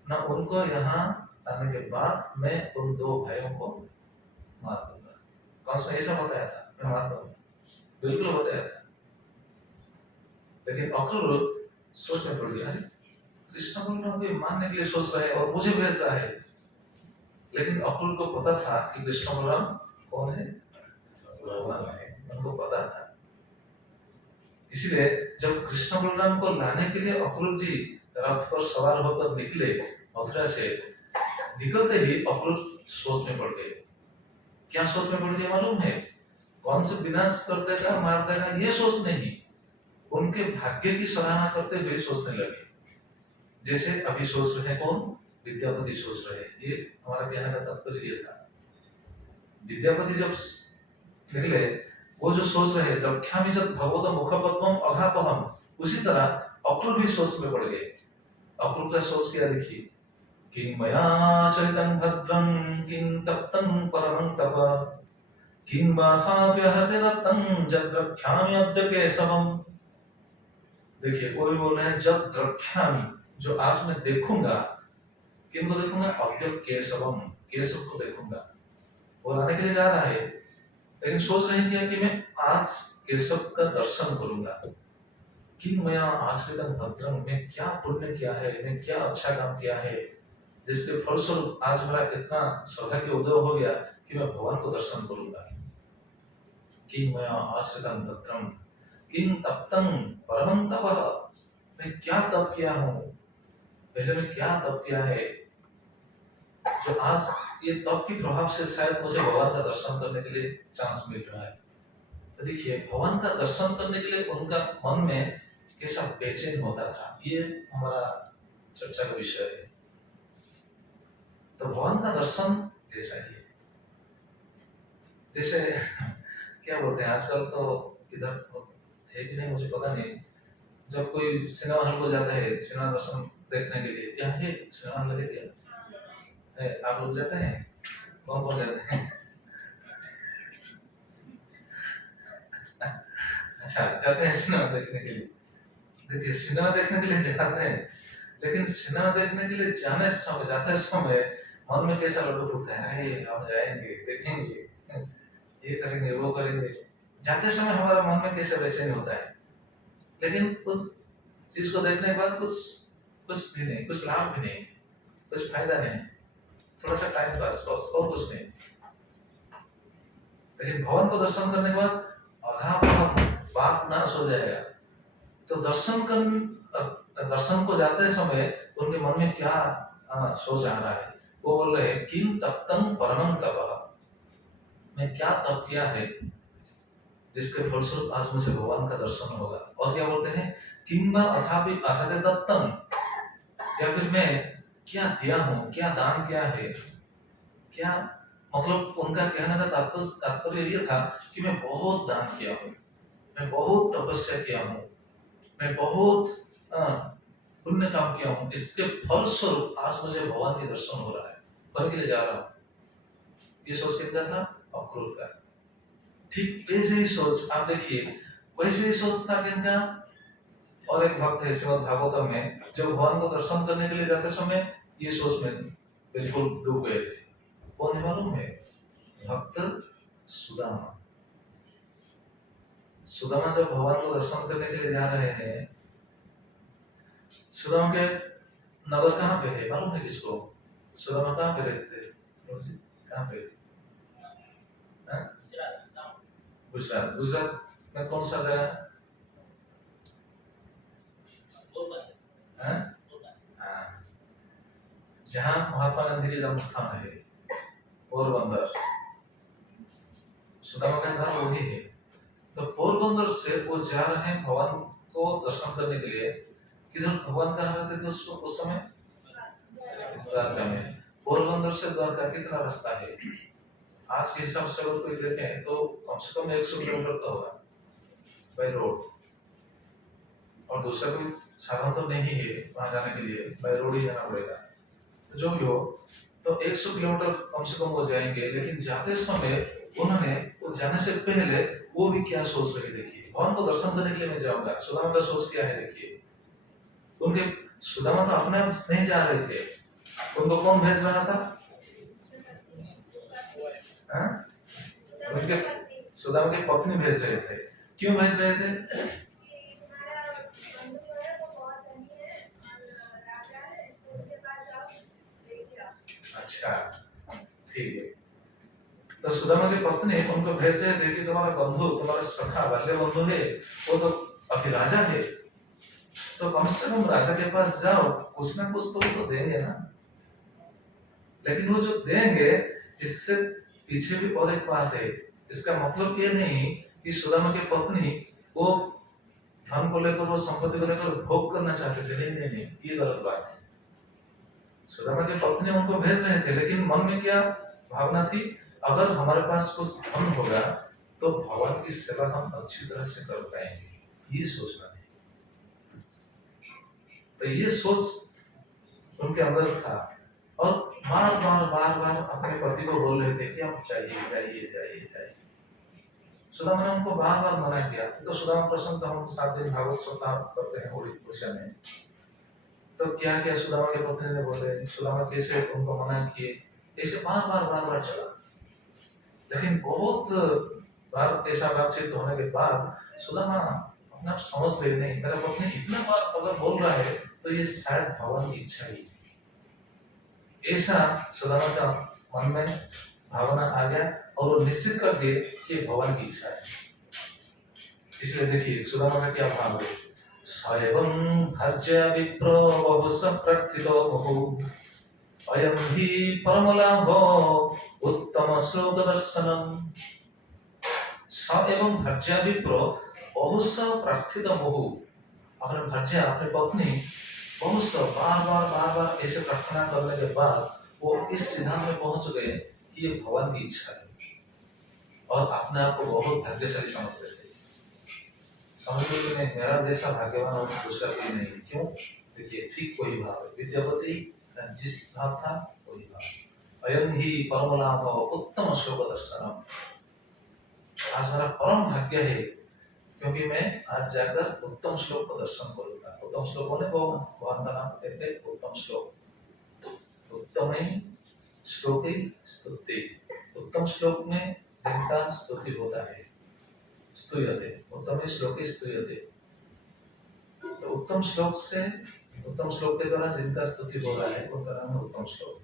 ना, उनको यहाँ आने के बाद मैं उन दो भाइयों को मार दूंगा। कंस ने ऐसा बताया था, मैं मार दूंगा, बिल्कुल बताया था। लेकिन अक्रूर सोच में पड़ गया, कृष्ण बलराम को मारने के लिए सोच रहा है और मुझे भेज रहा है। लेकिन अक्रूर को पता था कि कृष्ण बलराम कौन है, भगवान है, उनको पता था। इसलिए जब कृष्ण बलराम को लाने के लिए अक्रूर जी रथ पर सवार होकर निकले मथुरा से, निकलते ही अक्रूर सोच में पड़ गए। क्या सोच में पड़ गए मालूम है? कौन से विनाश कर देगा, मार देगा, ये सोच नहीं, उनके भाग्य की सराहना करते हुए सोचने लगे। जैसे अभी सोच रहे हैं कौन, विद्यापति सोच रहे हैं। ये हमारा कहने का तात्पर्य ये था। विद्यापति जब निकले, वो जो सोच रहे द्रक्ष्यामि जब भगवत मुखपद्मम अघापहम, उसी तरह अक्रूर भी सोच में पड़ गए। अक्रूर का सोच क्या देखिए, किं मया चरितं भद्रं किं तप्तं परमं तप किं बाधाव्यहते दत्तं जब द्रक्ष्यामि अद्य केशवम्। देखिए कोई बोल रहे हैं जब द्रक्ष्यामि, जो आज मैं देखूंगा, किनको देखूंगा, अद्य केशवम, केशव को देखूंगा। वो लाने के लिए जा रहा है, लेकिन सोच रहे हैं कि मैं आज केशव का दर्शन करूंगा। किं मया आश्रितं भद्रं, मैं क्या पुण्य किया है, मैं क्या अच्छा काम किया है, जिसके फलस्वरूप आज मेरा इतना सौभाग्य उदय हो गया कि मैं भगवान को दर्शन करूंगा। किं मया आश्रितं भद्रं किं तप्तं परमं तपः, मैं क्या तप किया हूँ, पहले मैं क्या तप किया है, जो आज ये तप की प्रभाव से शायद मुझे भगवान का दर्शन करने के लिए चांस मिल रहा है। तो देखिए भगवान का दर्शन करने के लिए उनका मन में कैसा बेचैन होता था, ये हमारा चर्चा का विषय है। तो भगवान का दर्शन ऐसा ही है, जैसे क्या बोलते हैं आजकल तो इधर तो है कि नहीं मुझे पता नहीं, जब कोई सिनेमा हॉल को जाता है सिनेमा दर्शन देखने के लिए, क्या है सिनेमा हॉल है क्या है, आप लोग जाते हैं, कौन कौन जाते हैं? अच्छा जाते हैं सिनेमा देखने के लिए। देखिए सिनेमा देखने के लिए जाते हैं, लेकिन सिनेमा देखने के लिए जाते समय मन में कैसा लड्डू फूटता है, अरे हम जाएंगे देखेंगे, ये करेंगे वो करेंगे। जाते समय हमारा मन में कैसा बेचैनी होता है, लेकिन उस चीज को देखने के बाद कुछ भी नहीं, कुछ लाभ भी नहीं, कुछ फायदा नहीं, थोड़ा सा टाइम पास बस और कुछ नहीं। लेकिन भगवान को दर्शन करने के बाद अघापहम, पाप नाश हो जाएगा। तो दर्शन को जाते समय उनके मन में क्या सोच आ रहा है, वो बोल रहे हैं किं तप्तं परमं तपः, मैं क्या तप किया है जिसके फलस्वरूप आज मुझे भगवान का दर्शन होगा। और क्या बोलते हैं, किंबा अथापि अहते दत्तम, या फिर मैं क्या दिया हूँ, क्या दान किया है, क्या मतलब उनका कहने का तात्पर्य ये था कि मैं बहुत दान किया हूँ, मैं बहुत तपस्या किया हूँ, मैं बहुत पुण्य काम किया हूँ, इसके फलस्वरूप आज मुझे भगवान के दर्शन हो रहा है, भगवान के लिए जा रहा हूँ। ये सोच कितना था, अक्रूर का। ठीक वैसे ही सोच आप देखिए, वैसे ही सोच था किनका, और एक भक्त है श्रीमद् भागवतम में, जो भगवान को दर्शन करने के लिए जाते समय ये सोच में बिल्कुल डूब गए थे। कौन है मालूम है? भक्त सुदामा। सुदामा जब भगवान को दर्शन करने के लिए जा रहे हैं, सुदामा के नगर कहाँ पे है मालूम है किसको? सुदामा कहाँ पे रहते थे? कहाँ पे? गुजरात। गुजरात में कौन सा जगह? जहाँ महात्मा गांधी के जन्म स्थान है पोरबंदर, सुदामा का घर वही है। तो पोरबंदर से वो जा रहे हैं भगवान को दर्शन करने के लिए। किधर भगवान कहाँ रहते थे उस समय? द्वारका में। पोरबंदर से द्वारका कितना रास्ता है? आज के हिसाब से अगर कोई देखें तो कम से कम 100 किलोमीटर तो होगा बाय रोड, और दूसरा कोई साधन तो नहीं है वहां जाने के लिए, बाय रोड ही जाना पड़ेगा। तो जो भी हो, तो 100 किलोमीटर कम से कम वो जाएंगे। लेकिन जाते समय उन्होंने वो जाने से पहले वो भी क्या सोच रहे देखिए, भगवान को दर्शन करने के लिए मैं जाऊंगा। सुदामा का सोच क्या है देखिए। उनके सुदामा तो अपने आप नहीं जा रहे थे, उनको कौन भेज रहा था? उनके सुदामा की पत्नी भेज रहे थे। क्यों भेज रहे थे? अच्छा, ठीक है। तो सुदामा की पत्नी उनको भेज रहे थे कि तुम्हारा बंधु, तुम्हारा सखा बाल्य बंधु है, वो तो अभी राजा है, तो कम से कम राजा के पास जाओ, कुछ ना कुछ तो देंगे ना। लेकिन वो जो देंगे, इससे पीछे भी और एक बात है। इसका मतलब ये नहीं कि सुदामा की पत्नी वो धन को लेकर, वो संपत्ति को लेकर भोग करना चाहते थे। नहीं नहीं नहीं, ये गलत बात है। सुदामा की पत्नी उनको भेज रहे थे, लेकिन मन में क्या भावना थी? अगर हमारे पास कुछ धन होगा तो भगवान की सेवा हम अच्छी तरह से कर पाएंगे, ये सोचना थी। तो ये सोच उनके अंदर था, और बार बार अपने पति को बोल रहे थे कि आप चाहिए चाहिए चाहिए चाहिए। सुदामा ने उनको बार बार मना किया। तो सुदामा प्रसंग तो हम 7 दिन भागवत सप्ताह करते हैं उड़ीसा में। तो क्या किया सुदामा के पत्नी ने, बोले सुदामा कैसे उनको मना किए, ऐसे बार बार चला। लेकिन बहुत बार ऐसा बातचीत होने के बाद सुदामा अपने आप समझ गए, नहीं मेरा पत्नी इतना बार अगर बोल रहा है तो ये शायद भगवान की इच्छा ही। ऐसा सुदामा का मन में भावना आ गया, और वो निश्चित कर दिए कि भगवान की इच्छा है। इसलिए देखिए सुदामा का क्या भाव है। सएवं भर्ज्य विप्रो बहुश प्रथितो बहु, अयं हि परमलाभो उत्तम श्लोक दर्शनम। सएवं भर्ज्य विप्रो बहुश प्रार्थित बहु, अपने भर्ज्य अपने पत्नी बहुश बार ऐसे प्रार्थना करने के बाद वो इस सिद्धांत में पहुंच गए कि ये भगवान की इच्छा है, और अपने आप को बहुत भाग्यशाली समझ रहे थे। समझ लो कि मेरा जैसा भाग्यवान और दूसरा कोई नहीं। क्यों? देखिए ठीक वही भाव है, विद्यापति जिस भाव था वही भाव। अयं ही परमलाभ उत्तम श्लोक दर्शनम। आज मेरा परम भाग्य है क्योंकि मैं आज जाकर उत्तम श्लोक का दर्शन करूंगा। उत्तम श्लोक होने को भगवान का नाम कहते हैं उत्तम श्लोक। उत्तम श्लोक स्तुति, उत्तम श्लोक में जिनका स्तुति होता है, स्तुयते, उत्तम श्लोक स्तुयते। तो उत्तम श्लोक से, उत्तम श्लोक के द्वारा जिनका स्तुति हो रहा है उनका नाम है उत्तम श्लोक।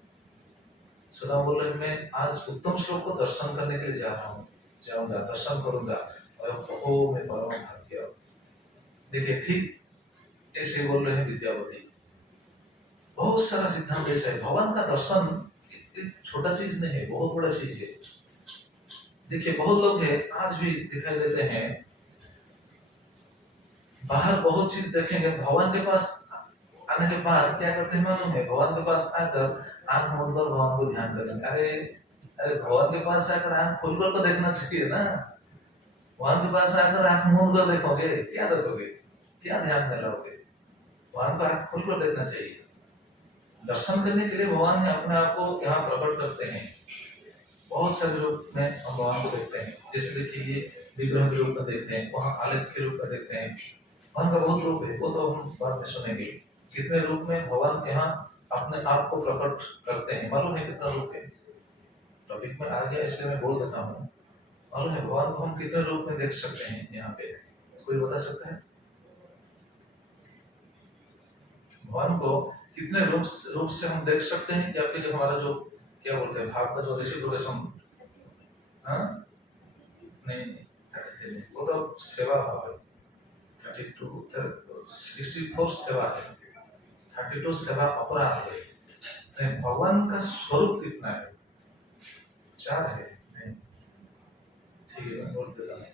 सुदामा बोल रहे मैं आज उत्तम श्लोक को दर्शन करने के लिए जा रहा हूँ, जाऊंगा, दर्शन करूंगा, और ओ मैं परम भाग्य। देखिए ठीक ऐसे बोल रहे हैं विद्यापति। बहुत सारा सिद्धांत ऐसा है। भगवान का दर्शन छोटा चीज नहीं है, बहुत बड़ा चीज है। देखिए बहुत लोग हैं आज भी दिखाई देते हैं, बाहर बहुत चीज देखेंगे, भगवान के पास आने के बाद क्या करते हैं मालूम है? भगवान के पास आकर आंख मूंद कर भगवान को ध्यान करेंगे। अरे भगवान के पास आकर आंख खोलकर तो देखना चाहिए ना। भगवान के पास आकर आंख मूंद कर देखोगे, क्या देखोगे, क्या ध्यान में रहोगे? भगवान को आंख खोलकर देखना चाहिए। दर्शन करने के लिए भगवान ने अपने आप को यहाँ प्रकट करते हैं। बहुत सारे रूप में हम भगवान को देखते हैं। जैसे देखिए ये विग्रह के रूप में देखते हैं, वहाँ आलेख के रूप में देखते हैं। भगवान का बहुत रूप है, वो तो हम बाद में सुनेंगे। कितने रूप में भगवान यहाँ अपने आप को प्रकट करते हैं, मालूम है कितना रूप है? टॉपिक में आ गया इसलिए मैं बोल देता हूँ। मालूम है भगवान को हम कितने रूप में देख सकते हैं? यहाँ पे कोई बता सकता है? भगवान को कितने रूप से हम देख सकते हैं? या फिर हमारा जो क्या बोलते हैं भाव का जो रेसिप्रोकेशन, हाँ नहीं, वो तो सेवा भाव है। 32 64 सेवा है, 32 सेवा अपराध है। नहीं, भगवान का स्वरूप कितना है? 4 है? नहीं, ठीक है, मैं बोल देता हूँ,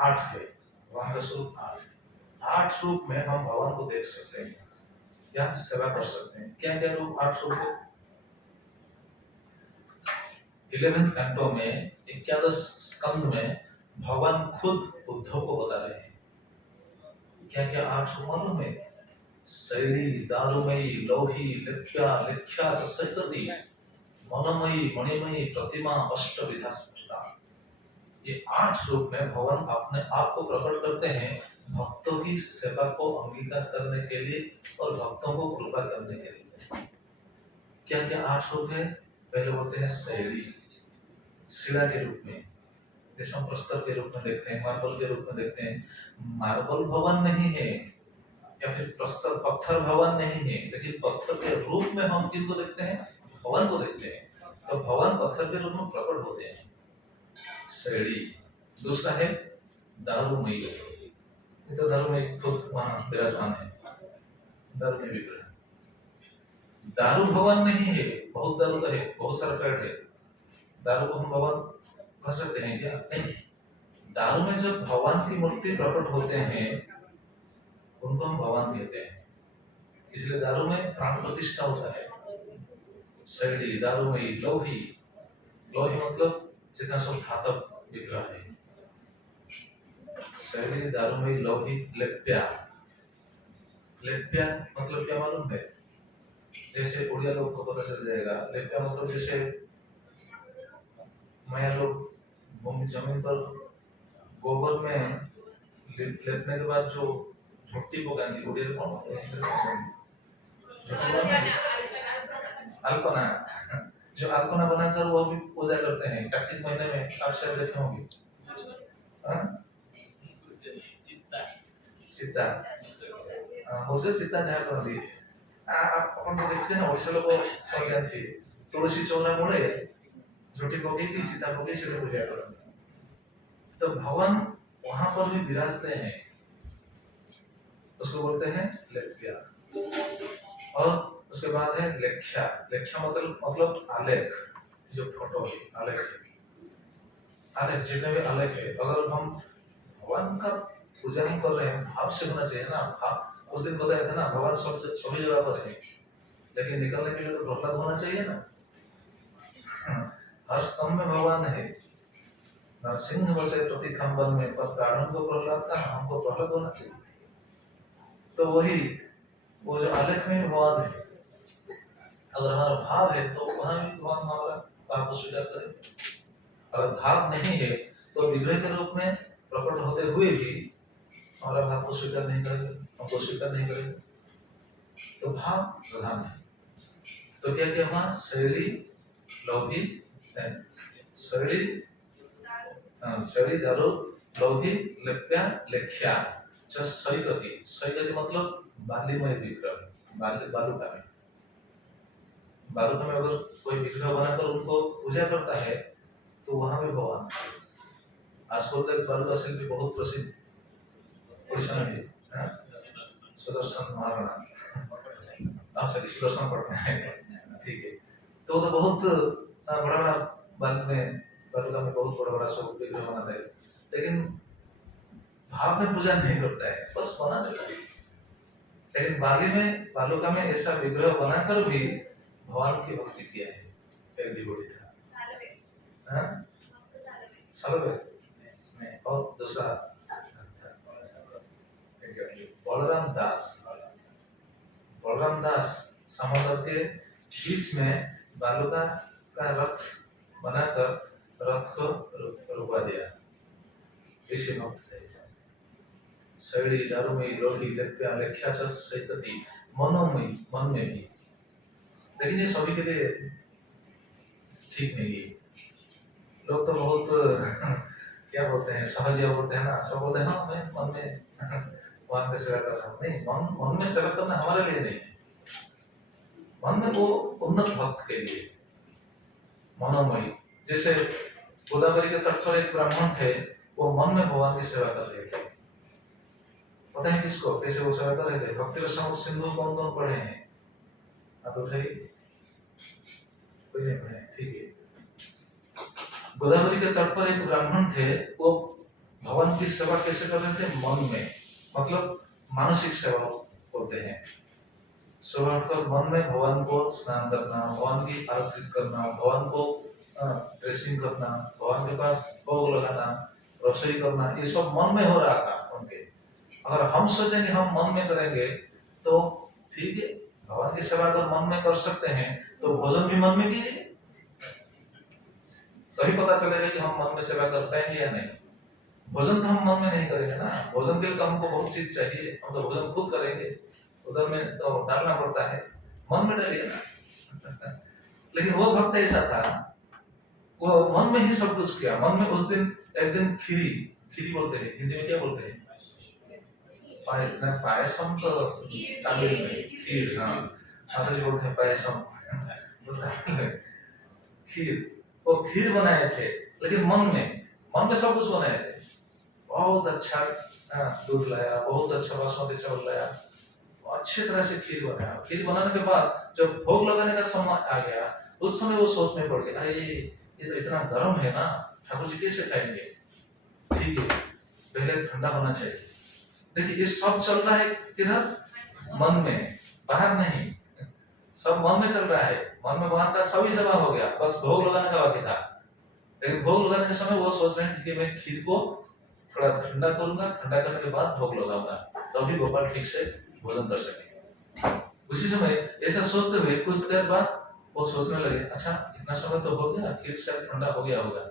8 है। भगवान का स्वरूप 8 है। 8 रूप में हम भगवान को देख सकते हैं या सेवा कर सकते हैं। क्या क्या रूप? 8 रूप है। 11वें कैंटो में 11 स्कंद में भगवान खुद उद्धव को बता रहे हैं क्या क्या 8 रूप मालूम है? शैली, दारुमयी, लौही, लिप्या, लिख्या च सैतति, मनमयी, मणिमयी, प्रतिमा, अष्ट विधा स्पष्टा। ये 8 रूप में भगवान अपने आप को प्रकट करते हैं भक्तों की सेवा को अंगीकार करने के लिए और भक्तों को कृपा करने के लिए। क्या क्या 8 रूप है? पहले बोलते हैं शैली, शिला के रूप में, जैसे हम प्रस्तर के रूप में देखते हैं, मार्बल के रूप में देखते हैं। मार्बल भवन नहीं है या फिर प्रस्तर पत्थर भवन नहीं है, लेकिन पत्थर के रूप में हम किसको देखते हैं? भवन को देखते हैं। तो भवन पत्थर के रूप में प्रकट होते हैं, शैली। दूसरा है दारुमयी, ये तो दारू में खुद वहां विराजमान है, दारू में विग्रह। दारू भगवान नहीं है, बहुत दारू का है, बहुत सारा पेड़ है, दारू को हम भगवान कह सकते हैं क्या? नहीं। दारू में जब भगवान की मूर्ति प्रकट होते हैं उनको हम भगवान कहते हैं, इसलिए दारू में प्राण प्रतिष्ठा होता है। शैली, दारुमयी, लौही, लौही मतलब जितना सब धातव विग्रह है। शैली, दारुमयी, लौही, लेप्या, लेप्या मतलब क्या मालूम है? जैसे उड़िया लोग को पता चल जाएगा। लेप्या मतलब जैसे माया लोग भूमि जमीन पर गोबर में लेपने के बाद जो झुट्टी पकाएंगे, उड़िया कौन अल्पना, जो अल्पना बनाकर वो भी पूजा करते हैं कार्तिक महीने में। आप शायद देखे होंगे चित्ता, मुझे चित्ता जहाँ कर दी आप अपन को देखते हैं ना, ओडिशा लोग सब जानते हैं तुलसी चौरा मोड़े झूठी पकी की चिता पकी से पूजा करते। तो भगवान वहां पर भी विराजते हैं, उसको बोलते हैं लेप्या। और उसके बाद है लेख्या। लेख्या मतलब आलेख, जो फोटो है आलेख है। आलेख जितने भी आलेख है, अगर हम भगवान का पूजा कर रहे हैं भाव से होना चाहिए ना। भाव उस दिन बताया था ना, भगवान सब सभी जगह पर है, लेकिन निकलने के लिए तो प्रहलाद होना चाहिए ना। हर स्तंभ में भगवान है। नरसिंह बसे प्रति खंबन में, पर गाढ़न को प्रहलाद था, हमको प्रहलाद होना चाहिए। तो वही वो जो आलेख में भगवान है, अगर हमारा भाव है तो वहां भी भगवान हमारा भाव को स्वीकार करें। अगर भाव नहीं है तो विग्रह के रूप में प्रकट होते हुए भी हमारा भाव को स्वीकार नहीं करेंगे, हमको स्वीकार नहीं करेंगे। तो भाव प्रधान है। तो क्या क्या वहां? शैली, लौही, शैली, शैली, दारू, लौही, लेप्या, लेख्या, सैकति। सैकति मतलब बालीमय विग्रह, बालुका में। बालुका में अगर कोई विग्रह बनाकर उनको पूजा करता है तो वहां भी भगवान। आजकल तक बालुका शिल्पी बहुत प्रसिद्ध ओडिशा में भी है, सुदर्शन महाराणा, सुदर्शन पटनायक, ठीक है। तो बहुत बड़ा बड़ा बालुका में बहुत बड़ा बड़ा सब विग्रह बनाता है, लेकिन भाव में पूजा नहीं करता है, बस बना देता है। लेकिन बालुका में ऐसा विग्रह बनाकर भी भगवान की भक्ति किया है, एक डिवोटी था। सालवे नहीं, और दूसरा बलराम दास। बलराम दास समुद्र के बीच में बालुका का रथ बनाकर रथ को रुकवा दिया। ऋषि भक्त थे। शैली, दारुमयी, लौही, लेप्या, लेख्या च सैकति, मनोमयी, मन में भी। लेकिन ये सभी के लिए ठीक नहीं है। लोग तो बहुत क्या बोलते हैं, सहज बोलते हैं ना, सब बोलते हैं हाँ मैं मन में भगवान की सेवा कर रहा हूँ। नहीं, मन में सेवा करना हमारे लिए नहीं है, मन में वो उन्नत भक्त के लिए मनोमयी। जैसे गोदावरी के तट पर एक ब्राह्मण थे, वो मन में भगवान की सेवा कर रहे थे। पता है किसको, कैसे वो सेवा कर रहे थे? भक्ति रस सिंधु कौन कौन पढ़े हैं? आप उठाइए। कोई नहीं है, ठीक है। गोदावरी के तट पर एक ब्राह्मण थे, वो भगवान की सेवा कैसे कर रहे थे? मन में, मतलब मानसिक सेवा बोलते हैं। सुबह उठकर मन में भगवान को स्नान करना, भगवान की आरती करना, भगवान को ड्रेसिंग करना, भगवान के पास भोग लगाना, रसोई करना, ये सब मन में हो रहा था उनके। अगर हम सोचेंगे हम मन में करेंगे तो ठीक है, भगवान की सेवा अगर मन में कर सकते हैं तो भोजन भी मन में कीजिए, तभी पता चलेगा कि हम मन में सेवा कर पाएंगे या नहीं। भोजन तो हम मन में नहीं करेंगे ना, भोजन के लिए तो हमको बहुत चीज चाहिए, हम तो भोजन खुद करेंगे, उधर में तो डालना पड़ता है, मन में डालिए ना। लेकिन वो भक्त ऐसा था, वो मन में ही सब कुछ किया। मन में उस दिन एक दिन खीरी, खीरी बोलते हैं हिंदी में, क्या बोलते हैं? पायसम तो तमिल में खीर, हाँ माता जी बोलते हैं पायसम। खीर, वो खीर बनाए थे, लेकिन मन में सब कुछ बनाए थे। बहुत अच्छा दूध लाया, बहुत अच्छा बासमती चावल लाया, अच्छी तरह से खीर बनाया। खीर बनाने के बाद जब भोग लगाने का समय आ गया, उस समय वो सोच में पड़ गया, अरे ये तो इतना गर्म है ना, ठाकुर जी कैसे खाएंगे? ठीक है, पहले ठंडा होना चाहिए। देखिए ये सब चल रहा है किधर? मन में, बाहर नहीं, सब मन में चल रहा है। मन में भगवान का सभी सेवा हो गया, बस भोग लगाने का बाकी था। लेकिन भोग लगाने के समय वो सोच रहे हैं कि मैं खीर को थोड़ा ठंडा करूंगा, ठंडा करने के बाद भोग लगाऊंगा, तभी गोपाल ठीक से भोजन कर सके। उसी समय ऐसा सोचते हुए कुछ देर बाद वो सोचने लगे, अच्छा इतना समय तो हो गया, खीर शायद ठंडा हो गया होगा।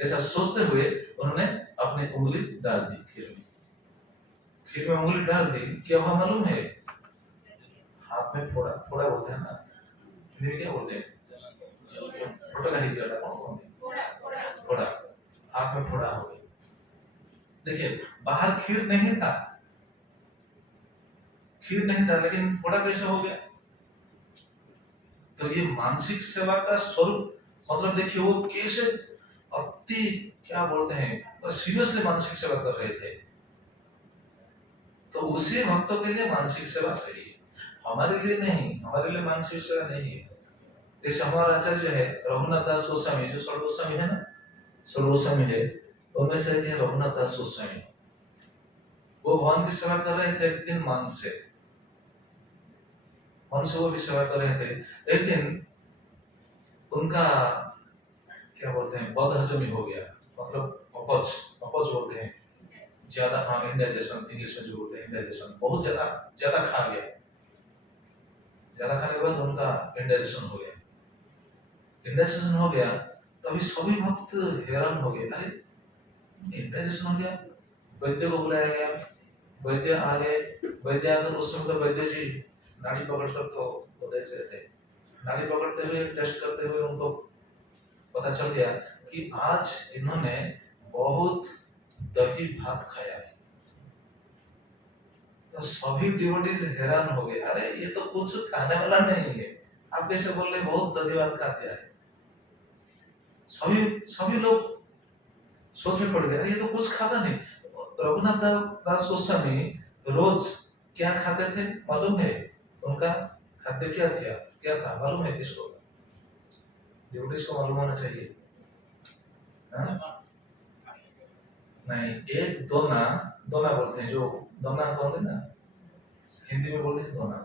ऐसा सोचते हुए उन्होंने अपनी उंगली डाल दी खीर में। खीर में उंगली डाल दी, क्या हुआ मालूम है? हाथ में फोड़ा, फोड़ा बोलते हैं ना, हिंदी में क्या बोलते हैं? फोड़ा का ही ज्यादा कौन फोड़ा, हाथ में फोड़ा हो गया। देखिए बाहर खीर नहीं था, खीर नहीं था, लेकिन फोड़ा कैसे हो गया? तो ये मानसिक सेवा का स्वरूप, मतलब देखिए वो कैसे अति, क्या बोलते हैं, सीरियसली मानसिक सेवा कर रहे थे। तो उसी भक्तों के लिए मानसिक सेवा सही है, हमारे लिए नहीं, हमारे लिए मानसिक सेवा नहीं है। जैसे हमारा आचार्य है रघुनाथ दास गोस्वामी, जो सर्वोस्वामी है ना, सर्वोस्वामी है, उनमें से एक है रघुनाथ दास गोस्वामी। वो भगवान की सेवा कर रहे थे एक दिन मन से वो भी सेवा कर रहे थे। एक दिन उनका क्या बोलते हैं, बद हजमी हो गया, मतलब अपच, अपच बोलते हैं, ज्यादा, हाँ इंडाइजेशन इंग्लिश में जो बोलते हैं इंडाइजेशन, बहुत ज्यादा ज्यादा खा गया, ज्यादा खाने के बाद उनका इंडाइजेशन हो गया। इंडाइजेशन हो गया तभी सभी भक्त हैरान हो गए, अरे इंडाइजेशन हो गया। वैद्य को बुलाया गया, वैद्य आ गए, वैद्य आकर उस समय तो वैद्य जी नाड़ी पकड़कर तो वो देख रहे थे, नाड़ी पकड़ते हुए टेस्ट करते हुए उनको पता चल गया कि आज इन्होंने बहुत दही भात खाया है। तो सभी डिवोटीज हैरान हो गए, अरे ये तो कुछ खाने वाला नहीं है, आप कैसे बोल रहे बहुत दही भात खाते हैं? सभी लोग सोच में पड़ गए, ये तो कुछ खाता नहीं। रघुनाथ दास गोस्वामी रोज क्या खाते थे मालूम है? उनका खाद्य क्या था मालूम है किसको? डिवोटीज को मालूम होना चाहिए। नहीं, एक दोना, दोना बोलते हैं, जो दोना बोलते हैं ना, हिंदी में बोलते हैं दोना।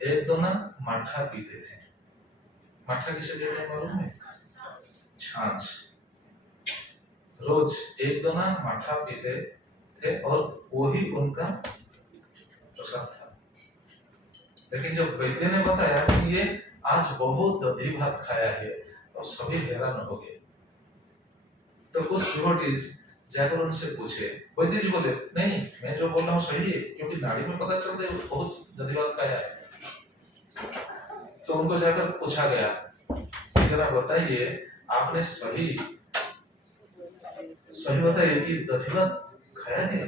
एक दोना माठा पीते थे। माठा किसे कहते हैं मालूम है? छाछ। रोज एक दोना माठा पीते थे और वही उनका प्रसाद था। लेकिन जब वैद्य ने बताया कि ये आज बहुत दही भात खाया है, और सभी हैरान हो गए। तो कुछ डिवोटीज जाकर उनसे पूछे, वैद्य जी बोले नहीं, मैं जो बोल रहा हूँ सही है, क्योंकि नाड़ी में पता चलता है बहुत दही भात खाया है। तो उनको जाकर पूछा गया, जरा बताइए आपने सही बताइए कि दही भात खाया है?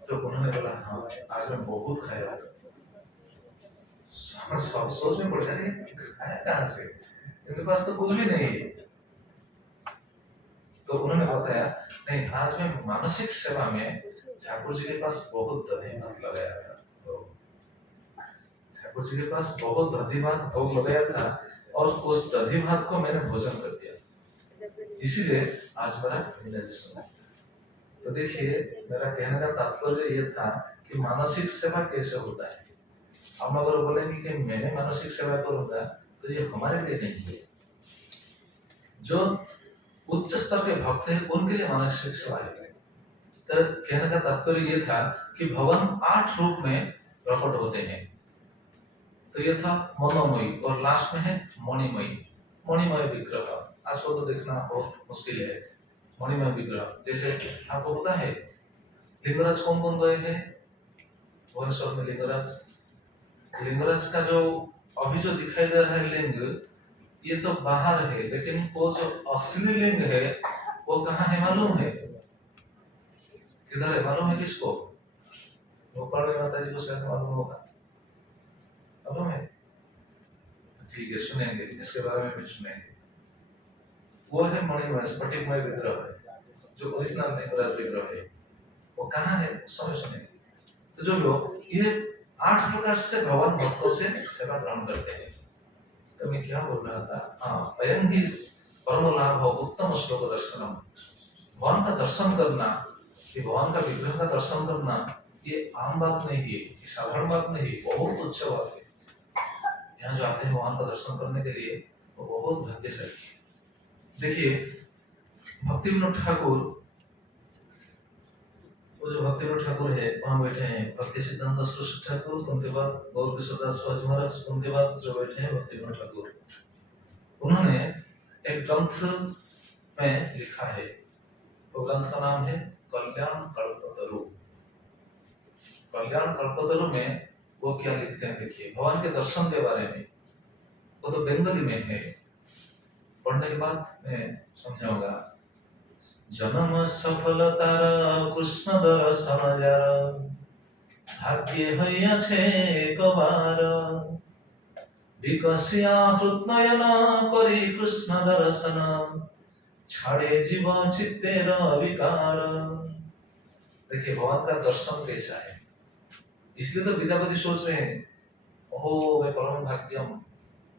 तो उन्होंने बोला हाँ, आज मैं बहुत खाया। सब सोच में पड़ जाए, खाया कहाँ से, इनके पास तो कुछ भी नहीं है। तो उन्होंने बताया नहीं, आज मैं मानसिक सेवा में ठाकुर जी के पास बहुत दही भात लगाया था, तो ठाकुर जी के पास बहुत दही भात भोग लगाया था, और उस दधी भात को मैंने भोजन कर दिया, इसीलिए आज मेरा इंडाइजेशन है। तो देखिए, मेरा कहने का तात्पर्य ये था कि मानसिक सेवा कैसे होता है। हम अगर बोलेंगे कि मैंने मानसिक सेवा करूंगा तो ये हमारे लिए नहीं है। जो उच्च स्तर के भक्त हैं उनके लिए मानसिक सेवा है। तो कहने का तात्पर्य ये था कि भगवान 8 रूप में प्रकट होते हैं। तो ये था मनोमयी और लास्ट में है मणिमयी, मणिमय विग्रह। आज को तो देखना बहुत मुश्किल है मणिमय विग्रह। जैसे आपको पता है लिंगराज कौन कौन गए थे भुवनेश्वर में? लिंगराज का जो अभी जो दिखाई दे रहा है लिंग, ये तो बाहर है, लेकिन वो जो असली लिंग है वो कहाँ है मालूम है? किधर है मालूम है किसको? गोपाल माता जी को शायद मालूम होगा। मालूम है? ठीक है, सुनेंगे इसके बारे में भी सुनेंगे। वो है मणिमय स्फटिकमय विग्रह है, जो ओरिजिनल लिंगराज विग्रह है। वो कहाँ है उस समय सुनेंगे। तो जो लोग ये 8 प्रकार से भगवान भक्तों से सेवा ग्रहण करते हैं। तो मैं क्या बोल रहा था, अयं ही परम लाभ उत्तम श्लोक दर्शनम। भगवान का दर्शन करना, कि भगवान का विग्रह का दर्शन करना, ये आम बात नहीं है, ये साधारण बात नहीं है, बहुत उच्च बात है। यहाँ जो आते हैं भगवान का दर्शन करने के लिए वो बहुत भाग्यशाली। देखिए भक्ति विनोद ठाकुर, वो जो भक्ति विनोद ठाकुर है वहाँ बैठे हैं भक्ति सिद्धांत सरस्वती ठाकुर, उनके बाद गौर किशोर दास स्वामी महाराज, उनके बाद जो बैठे हैं भक्ति विनोद ठाकुर। उन्होंने एक ग्रंथ में लिखा है, वो ग्रंथ का नाम है कल्याण कल्पतरु। कल्याण कल्पतरु में वो क्या लिखते हैं देखिए, भगवान के दर्शन के बारे में। वो तो बंगाली में है, पढ़ने के बाद मैं समझाऊंगा। जन्म सफलतार कृष्ण दर्शन जार, भाग्य हइयाछे एकबार, विकसिया हृदयन करी कृष्ण दर्शन, छाड़े जीव चित्तेर विकार। देखिए भगवान का दर्शन कैसा है, इसलिए तो विद्यापति सोच रहे हैं, ओहो मैं परम भाग्यम,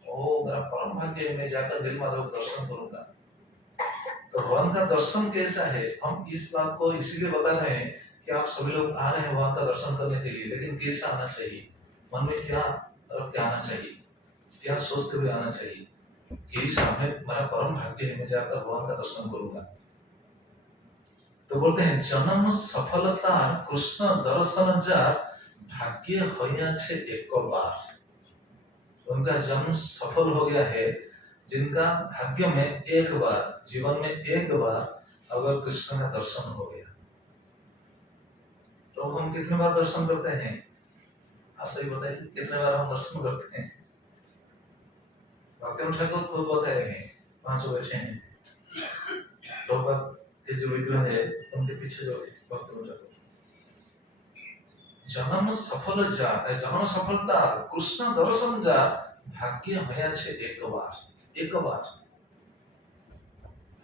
ओहो मेरा परम भाग्य है, मैं जाकर दिल माधव दर्शन करूंगा। तो भगवान का दर्शन कैसा है, हम इस बात को इसीलिए बता रहे हैं कि आप सभी लोग आ रहे हैं भगवान का दर्शन करने के लिए, लेकिन कैसा आना चाहिए, मन में क्या रख के आना चाहिए, क्या सोचते हुए आना चाहिए कि सामने मेरा परम भाग्य है, मैं जाकर भगवान का दर्शन करूंगा। तो बोलते हैं जन्म सफलता कृष्ण दर्शन जार, भाग्य हइयाछे एक बार। उनका जन्म सफल हो गया है जिनका भाग्य में एक बार, जीवन में एक बार अगर कृष्ण का दर्शन हो गया। तो हम कितने बार दर्शन करते हैं, आप सही बताइए, कितने बार हम दर्शन करते हैं? भक्ति ठाकुर खुद बताए हैं, 5 बैठे हैं, द्रौपद के जो विग्रह है उनके पीछे जो भक्ति ठाकुर। जन्म सफल जा, जन्म सफलता कृष्ण दर्शन जा, भाग्य हइयाछे एक बार। एक बार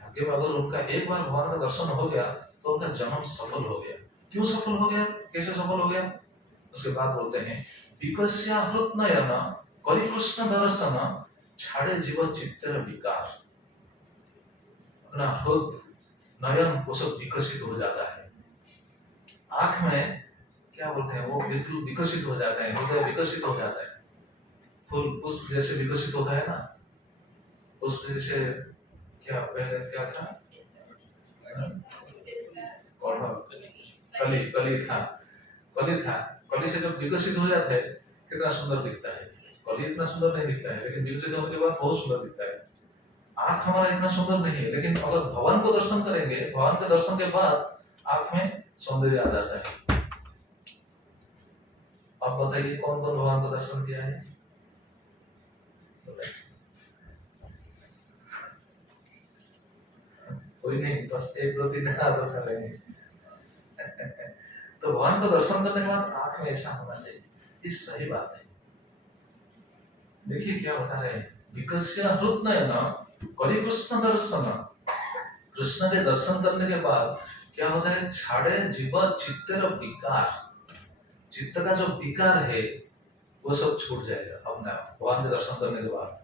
भाग्य में अगर उनका एक बार भगवान का दर्शन हो गया तो उनका जन्म सफल हो गया। क्यों सफल हो गया, कैसे सफल हो गया? उसके बाद बोलते हैं विकस्या हृदयन करी कृष्ण दर्शन, छाड़े जीव चित्तेर विकार। अपना हृदय नयन वो सब विकसित हो जाता है, आंख में क्या बोलते हैं वो बिल्कुल विकसित हो जाता है, हृदय विकसित हो जाता है, फूल पुष्प जैसे विकसित होता है ना, पुष्प जैसे क्या पहले क्या था, कली कली था, कली से जब विकसित हो जाता है कितना सुंदर दिखता है। कली इतना सुंदर नहीं दिखता है, लेकिन विकसित होने के बाद बहुत सुंदर दिखता है। आंख हमारा इतना सुंदर नहीं है, लेकिन अगर भगवान को दर्शन करेंगे, भगवान के दर्शन के बाद आंख में सौंदर्य आ जाता है। आप बताइए कौन कौन भगवान का दर्शन किया है? कोई नहीं, बस 1 2 3 हाथ उठा रहे हैं। तो भगवान को दर्शन करने के बाद आंख में ऐसा होना चाहिए, ये सही बात है। देखिए क्या बता रहे हैं, विकस्य हृदयन करी कृष्ण दर्शन। कृष्ण के दर्शन करने के बाद क्या होता है, छाड़े जीव चित्तेर विकार। चित्त का जो विकार है वो सब छूट जाएगा अपने आप भगवान के दर्शन करने के बाद।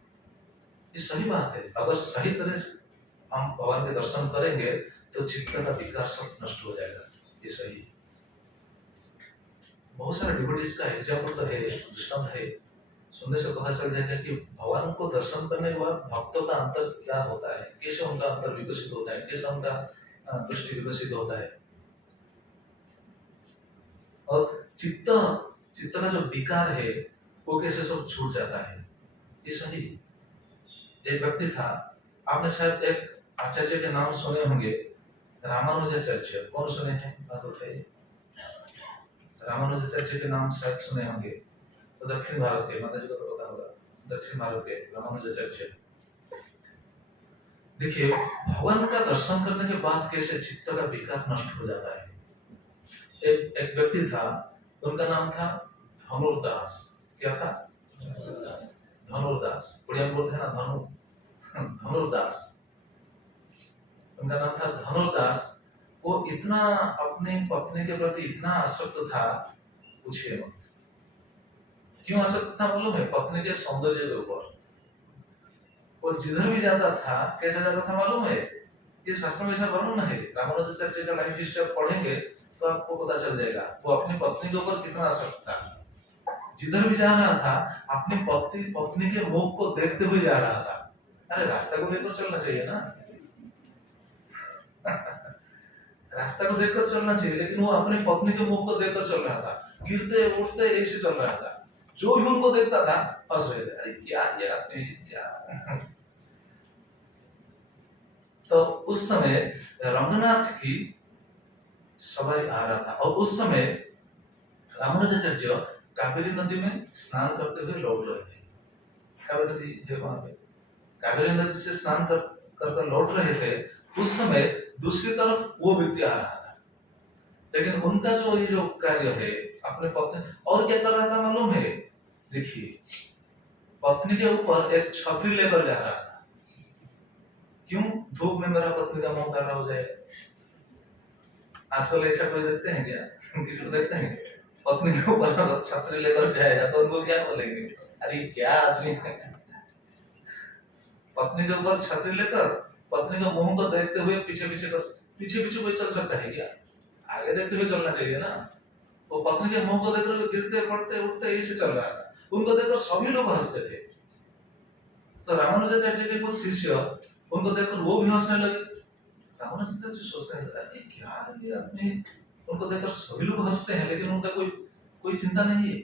ये सही बात है। अगर सही तरह से हम भगवान के दर्शन करेंगे तो चित्त का विकार सब नष्ट हो जाएगा, ये सही। बहुत सारे डिवोटीज का एग्जाम्पल तो है, दृष्टांत है, सुनने से पता चल जाएगा कि भगवान को दर्शन करने के बाद भक्तों का अंतर क्या होता है, कैसे उनका अंतर विकसित होता है, कैसे उनका दृष्टि विकसित होता है। और चित्त चित्त का जो विकार है वो कैसे सब छूट जाता है, ये सही। एक व्यक्ति था, आपने शायद एक आचार्य के नाम सुने होंगे, रामानुजाचार्य। कौन सुने हैं, बात उठाइए। रामानुजाचार्य के नाम शायद सुने होंगे, तो दक्षिण भारत के, माता जी को तो पता होगा, दक्षिण भारत के रामानुजाचार्य। देखिए भगवान का दर्शन करने के बाद कैसे चित्त का विकार नष्ट हो जाता है। एक व्यक्ति था, उनका नाम था धनुर्दास। क्या था? धनुर्दास। बढ़िया बोलते हैं ना, धनुर्दास। उनका नाम था धनुर्दास। वो इतना अपने पत्नी के प्रति इतना आसक्त था, पूछिए मत। क्यों आसक्त था मालूम है? पत्नी के सौंदर्य के ऊपर। वो जिधर भी जाता था, कैसे जाता था मालूम है? ये शास्त्र में ऐसा वर्णन है, रामानुजाचार्य का लाइफ हिस्ट्री आप पढ़ेंगे तो आपको पता चल जाएगा वो अपनी पत्नी के ऊपर कितना आसक्त था। जिधर भी जा रहा था अपनी पत्नी के मुख को देखते हुए जा रहा था। अरे रास्ता को देखकर चलना चाहिए ना रास्ता को देखकर चलना चाहिए, लेकिन वो अपनी पत्नी के मुख को देखकर चल रहा था, गिरते उठते ऐसे चल रहा था। जो भी उनको देखता था हंस रहे थे, अरे क्या किया आपने, क्या। तो उस समय रंगनाथ की सवारी आ रहा था, और उस समय रामानुजाचार्य कावेरी नदी में स्नान करते हुए लौट रहे थे। कावेरी नदी है वहां पे, कावेरी नदी से स्नान कर लौट रहे थे। उस समय दूसरी तरफ वो व्यक्ति आ रहा था, लेकिन उनका जो ये जो कार्य है, अपने पत्नी और क्या कर रहा था मालूम है? देखिए पत्नी के ऊपर एक छतरी लेकर जा रहा था। क्यों? धूप में मेरा पत्नी का मुंह काला हो जाए। आजकल ऐसा कोई देखते हैं क्या? किसी को देखते हैं? पत्नी के ऊपर अगर छतरी लेकर जाएगा तो उनको क्या बोलेंगे, अरे क्या आदमी है। पत्नी के ऊपर छतरी लेकर पत्नी का मुंह को देखते हुए पीछे पीछे कोई चल सकता है क्या? आगे देखते हुए चलना चाहिए ना। वो पत्नी के मुंह को देखते हुए गिरते पड़ते उठते ऐसे चल रहा था। उनको देखकर सभी लोग हंसते थे। तो रामानुजाचार्य के कुछ शिष्य उनको देखकर वो भी हंसने लगे। रामानुजाचार्य सोचते हैं, अरे क्या ये आदमी, उनको देखकर सभी लोग हंसते हैं लेकिन उनका कोई चिंता नहीं है।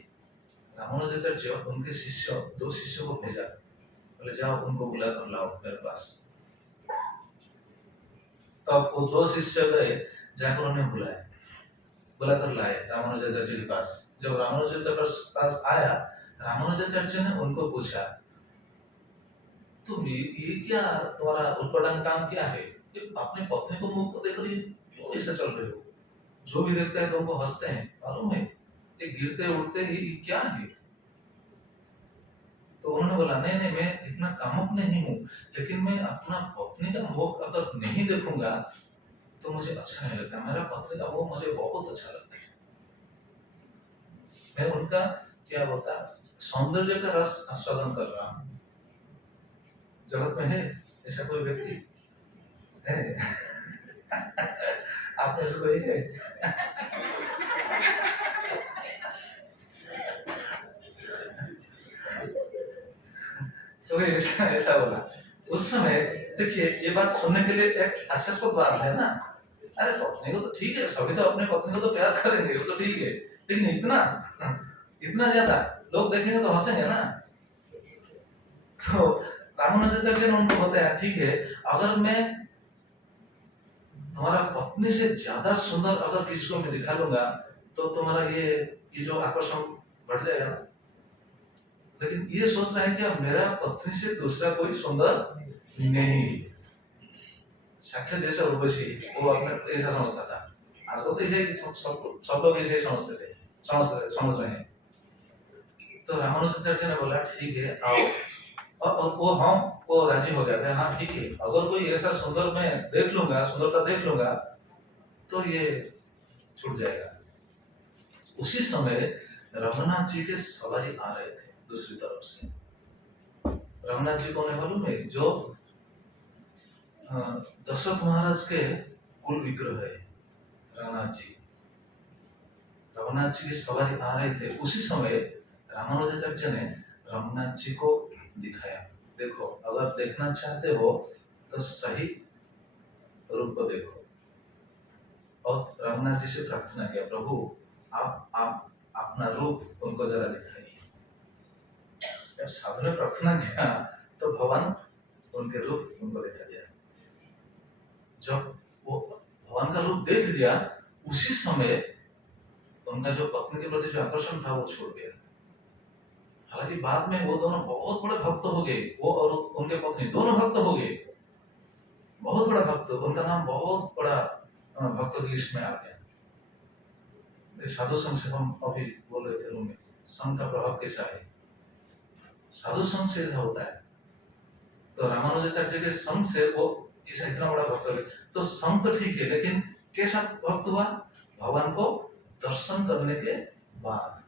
रामानुजाचार्य उनके शिष्य, दो शिष्यों को भेजा, बोले जाओ उनको बुला कर लाओ मेरे पास। तब वो दो शिष्य गए, जाकर उन्हें बुलाकर लाए रामानुजाचार्य के पास। जब रामानुजाचार्य के पास आया, रामानुजाचार्य ने उनको पूछा, तुम ये क्या, तुम्हारा उत्पन्न काम क्या है? अपने पत्नी को मुंह को देखकर क्यों ऐसा चल रहे हो? जो भी देखते हैं तो उनको हंसते हैं, मालूम है? ये गिरते उठते ये क्या है? तो उन्होंने बोला, नहीं मैं इतना कामुक नहीं हूँ, लेकिन मैं अपना पत्नी का मुख अगर नहीं देखूंगा तो मुझे अच्छा नहीं लगता। मेरा पत्नी का मुख मुझे बहुत अच्छा लगता है। मैं उनका क्या बोलता सौंदर्य का रस आस्वादन कर रहा हूँ। जगत में है ऐसा कोई व्यक्ति है? आप में से कोई है? तो ऐसा बोला। उस समय देखिए ये बात सुनने के लिए एक हास्यास्पद बात है ना। अरे पत्नी को तो ठीक है, सभी तो अपने पत्नी को तो प्यार करेंगे, वो तो ठीक है, लेकिन इतना ज्यादा लोग देखेंगे तो हंसेंगे ना। तो रामानुजाचार्य ने उनको बताया, ठीक है, अगर मैं तुम्हारा पत्नी से ज्यादा सुंदर अगर किसी को मैं दिखा लूंगा तो तुम्हारा ये जो आकर्षण बढ़ जाएगा ना। लेकिन ये सोच रहा है कि अब मेरा पत्नी से दूसरा कोई सुंदर नहीं। साक्षात जैसा उर्वशी वो अपने ऐसा समझता था। आजकल तो ऐसे सब लोग ऐसे ही समझ रहे हैं। तो रामानुजाचार्य ने बोला, ठीक है आओ। और वो राजी हो गया, हाँ ठीक है, अगर कोई ऐसा सुंदर मैं सुंदरता देख लूंगा तो ये छूट जाएगा। उसी समय रघुनाथ जी के सवारी आ रहे थे दूसरी तरफ से। रघुनाथ जी कौन है मालूम है? जो दशरथ महाराज के कुल विग्रह है रघुनाथ जी। रघुनाथ जी की सवारी आ रहे थे, उसी समय रामानुजाचार्य ने रघुनाथ जी को दिखाया। देखो, अगर देखना चाहते हो तो सही रूप को देखो। और रघुनाथ जी से प्रार्थना किया, प्रभु आप अपना रूप उनको जरा दिखाइए। जब साधु ने प्रार्थना किया तो भगवान उनके रूप उनको दिखा दिया। जब वो भगवान का रूप देख लिया, उसी समय उनका जो पत्नी के प्रति जो आकर्षण था वो छोड़ गया। हालांकि बाद में वो दोनों बहुत बड़े भक्त हो गए, वो और उनके पत्नी दोनों भक्त हो गए, बहुत बड़ा भक्त, उनका नाम बहुत बड़ा भक्त की लिस्ट में आ गया। साधु संघ से हम अभी बोल रहे थे रूम में, संघ का प्रभाव कैसा है, साधु संघ से ऐसा होता है। तो रामानुजाचार्य के संघ से वो ऐसा इतना बड़ा भक्त हो गया। तो संघ तो ठीक है, लेकिन कैसा भक्त हुआ? भगवान को दर्शन करने के बाद।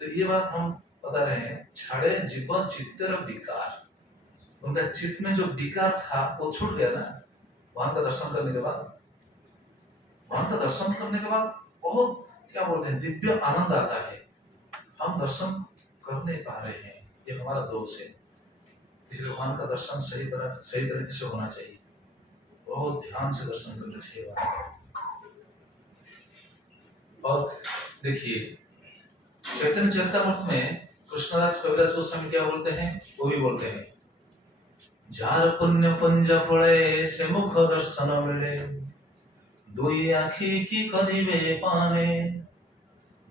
तो ये बात हम बता रहे हैं, छाड़े जीवन चित्तेर विकार, उनका चित्त में जो विकार था वो छूट गया ना भगवान का दर्शन करने के बाद। भगवान का दर्शन करने के बाद बहुत क्या बोलते हैं, दिव्य आनंद आता है। हम दर्शन कर नहीं पा रहे हैं, ये हमारा दोष है। इसलिए भगवान का दर्शन सही तरीके से होना चाहिए, बहुत ध्यान से दर्शन करना चाहिए। और देखिए चैतन्य चरितामृत में कृष्णदास कविराज गोस्वामी क्या बोलते हैं, वो भी बोलते हैं, जार पुण्य पुंज फले से मुख दर्शन मिले, दुई आखी की कदिबे पाने,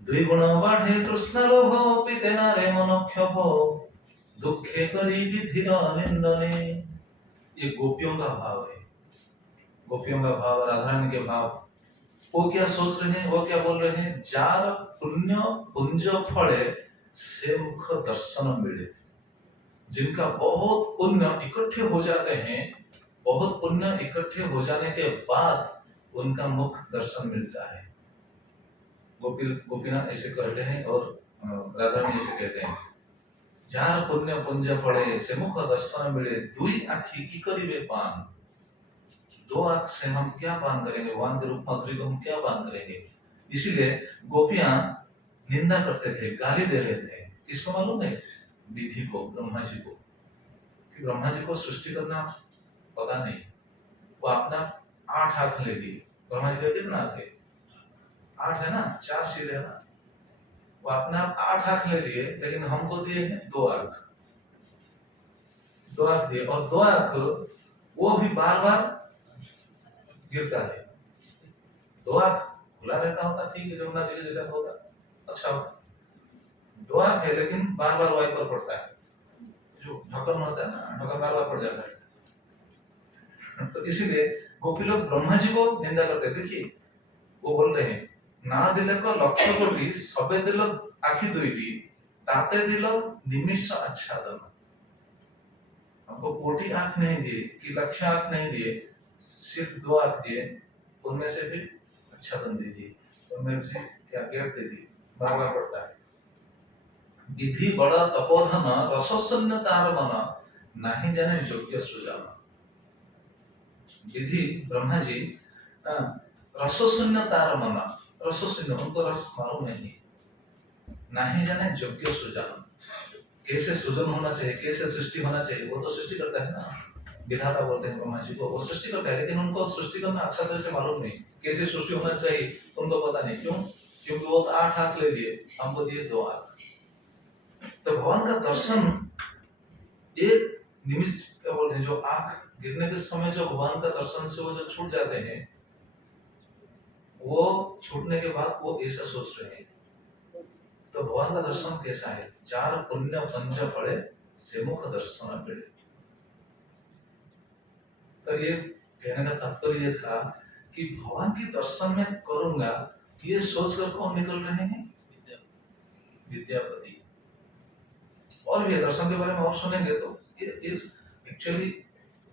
दुई गुण बढ़े तृष्णा लोभ, पीते नारे मनुष्य भो, दुखे करी विधिर निंदने। ये गोपियों का भाव है, गोपियों का भाव, राधा रानी के भाव। वो क्या सोच रहे हैं, वो क्या बोल रहे हैं, जार पुण्य पुंज फले से मुख दर्शन मिले, जिनका बहुत पुण्य इकट्ठे हो जाते हैं, बहुत पुण्य इकट्ठे हो जाने के बाद उनका मुख दर्शन मिलता है। गोपीनाथ ऐसे कहते हैं और राधा रानी ऐसे कहते हैं, जार पुण्य पुंज फले से मुख दर्शन मिले, दुई आँखी की करीबे पान, दो आंख से हम क्या पान करेंगे, भगवान के रूप माधुरी को हम क्या पान करेंगे। इसीलिए गोपियां निंदा करते थे, गाली दे रहे थे, किसको मालूम है, विधि को, ब्रह्मा जी को, कि ब्रह्मा जी को सृष्टि करना पता नहीं, वो अपना 8 आंख ले ली। ब्रह्मा जी का कितना आंख है, 8 है ना, 4 सिर है ना, वो अपना 8 आंख ले लिए, लेकिन हमको दिए हैं 2 आंख, 2 आंख दिए, और 2 आंख वो भी बार बार गिरता है। 2 आंख खुला रहता होता, ठीक है, जमुना जी जैसा होता, अच्छा होता। 2 आंख है लेकिन बार बार वाइपर पड़ता है, जो ढक्कन होता है ना, ढक्कन बार बार पड़ जाता है। तो इसीलिए गोपी लोग ब्रह्मा जी को निंदा करते हैं। देखिए वो बोल रहे हैं, ना दिले को लक्ष्य कोटि सबे दिल आखि दुईटी, ताते दिल निमिष आच्छादन। हमको कोटि आंख नहीं दिए कि लक्ष्य आंख नहीं दिए, सिर्फ 2 आंख दिए, उनमें से भी आच्छादन दीजिए, उनमें से क्या गेट दे दी, बार बार पड़ता है। विधि बड़ा तपोधन रसशून्य तार मन, नहीं जाने योग्य सुजान। विधि ब्रह्मा जी रसशून्य तार मन, रसशून्य, उनको रस मालूम नहीं जाने योग्य सुजान। कैसे सृजन होना चाहिए, कैसे सृष्टि होना चाहिए, वो तो सृष्टि करता है ना, विधाता बोलते हैं ब्रह्मा जी को, वो सृष्टि करता है, लेकिन उनको सृष्टि करना अच्छा तरह से मालूम नहीं, कैसे सृष्टि होना चाहिए उनको पता नहीं। क्यों? क्योंकि वो 8 आंख ले लिए, हमको दिए 2 आंख। तो भगवान का दर्शन एक निमिष, क्या बोलते हैं, जो आंख गिरने के समय जो भगवान का दर्शन से वो जो छूट जाते हैं, वो छूटने के बाद वो ऐसा सोच रहे हैं। तो भगवान का दर्शन कैसा है, चार पुण्य पंच फले से मुख दर्शन मिले। तो ये कहने का तात्पर्य ये था कि भगवान की दर्शन में करूंगा, ये सोच कर कौन निकल रहे हैं, विद्यापति। और भी दर्शन के बारे में और सुनेंगे, तो ये एक्चुअली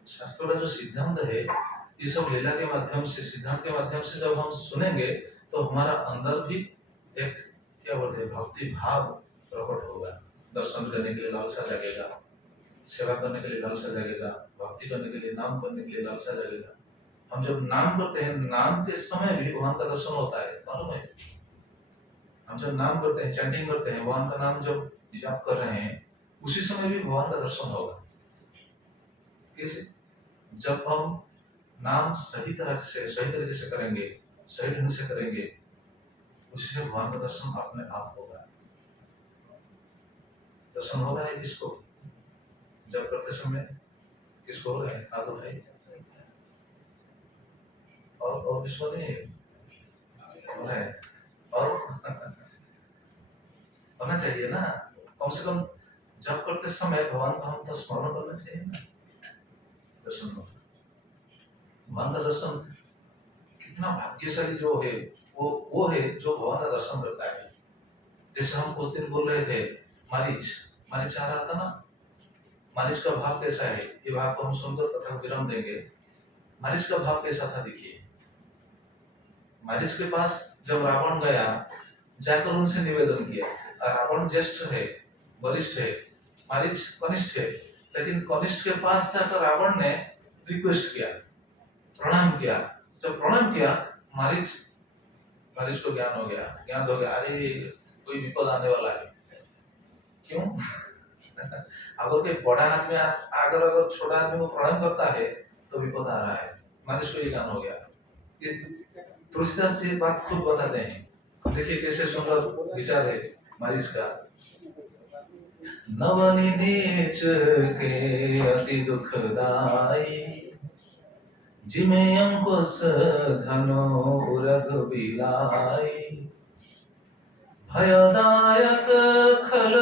शास्त्रों का जो सिद्धांत है, ये सब लीला के माध्यम से, सिद्धांत के माध्यम से जब हम सुनेंगे तो हमारा अंदर भी एक, क्या बोलते हैं, भक्ति भाव प्रकट होगा, दर्शन करने के लिए लालसा लगेगा। सेवा करने के लिए लालसा जगेगा, भक्ति करने के लिए, नाम करने के लिए लालसा जगेगा। हम जब नाम करते हैं, नाम के समय भी भगवान का दर्शन होता है, मालूम है? हम जब नाम करते हैं, चैंटिंग करते हैं, भगवान का नाम जब जाप कर रहे हैं, उसी समय भी भगवान का दर्शन होगा। कैसे? जब हम नाम सही तरीके से करेंगे, सही ढंग से करेंगे, उसी से भगवान का दर्शन अपने आप होगा। दर्शन हो रहा है किसको? जब करते समय किसको हो रहा है? आदो भाई और किसको नहीं हो रहा है? और होना चाहिए ना, कम से कम जब करते समय भगवान का हम तो स्मरण करना चाहिए ना। दर्शन हो, भगवान का दर्शन कितना भाग्यशाली जो है, वो है जो भगवान का दर्शन करता है। जैसे हम उस दिन बोल रहे थे, मारीच आ रहा था ना, मारीच का भाव कैसा है, ये भाव को हम सुनकर कथा को विराम देंगे। मारीच का भाव कैसा था देखिए। मारीच के पास जब रावण गया, जाकर उनसे निवेदन किया। रावण ज्येष्ठ है, वरिष्ठ है, मारीच कनिष्ठ है, लेकिन कनिष्ठ के पास जाकर रावण ने रिक्वेस्ट किया, प्रणाम किया। जब प्रणाम किया, मारीच को ज्ञान हो गया, अरे कोई विपद आने वाला है। क्यों? अगर कोई बड़ा आदमी अगर छोटा आदमी को प्रणाम करता है तो विपद आ रहा है। मारीच को ये ज्ञान हो गया। ये तुलसीदास ये बात खुद बताते हैं। देखिए कैसे सुंदर विचार है मारीच का। नवनि नीच के अति दुखदाई, जिमे अंकुश धनो उरग बिलाई, भयदायक खल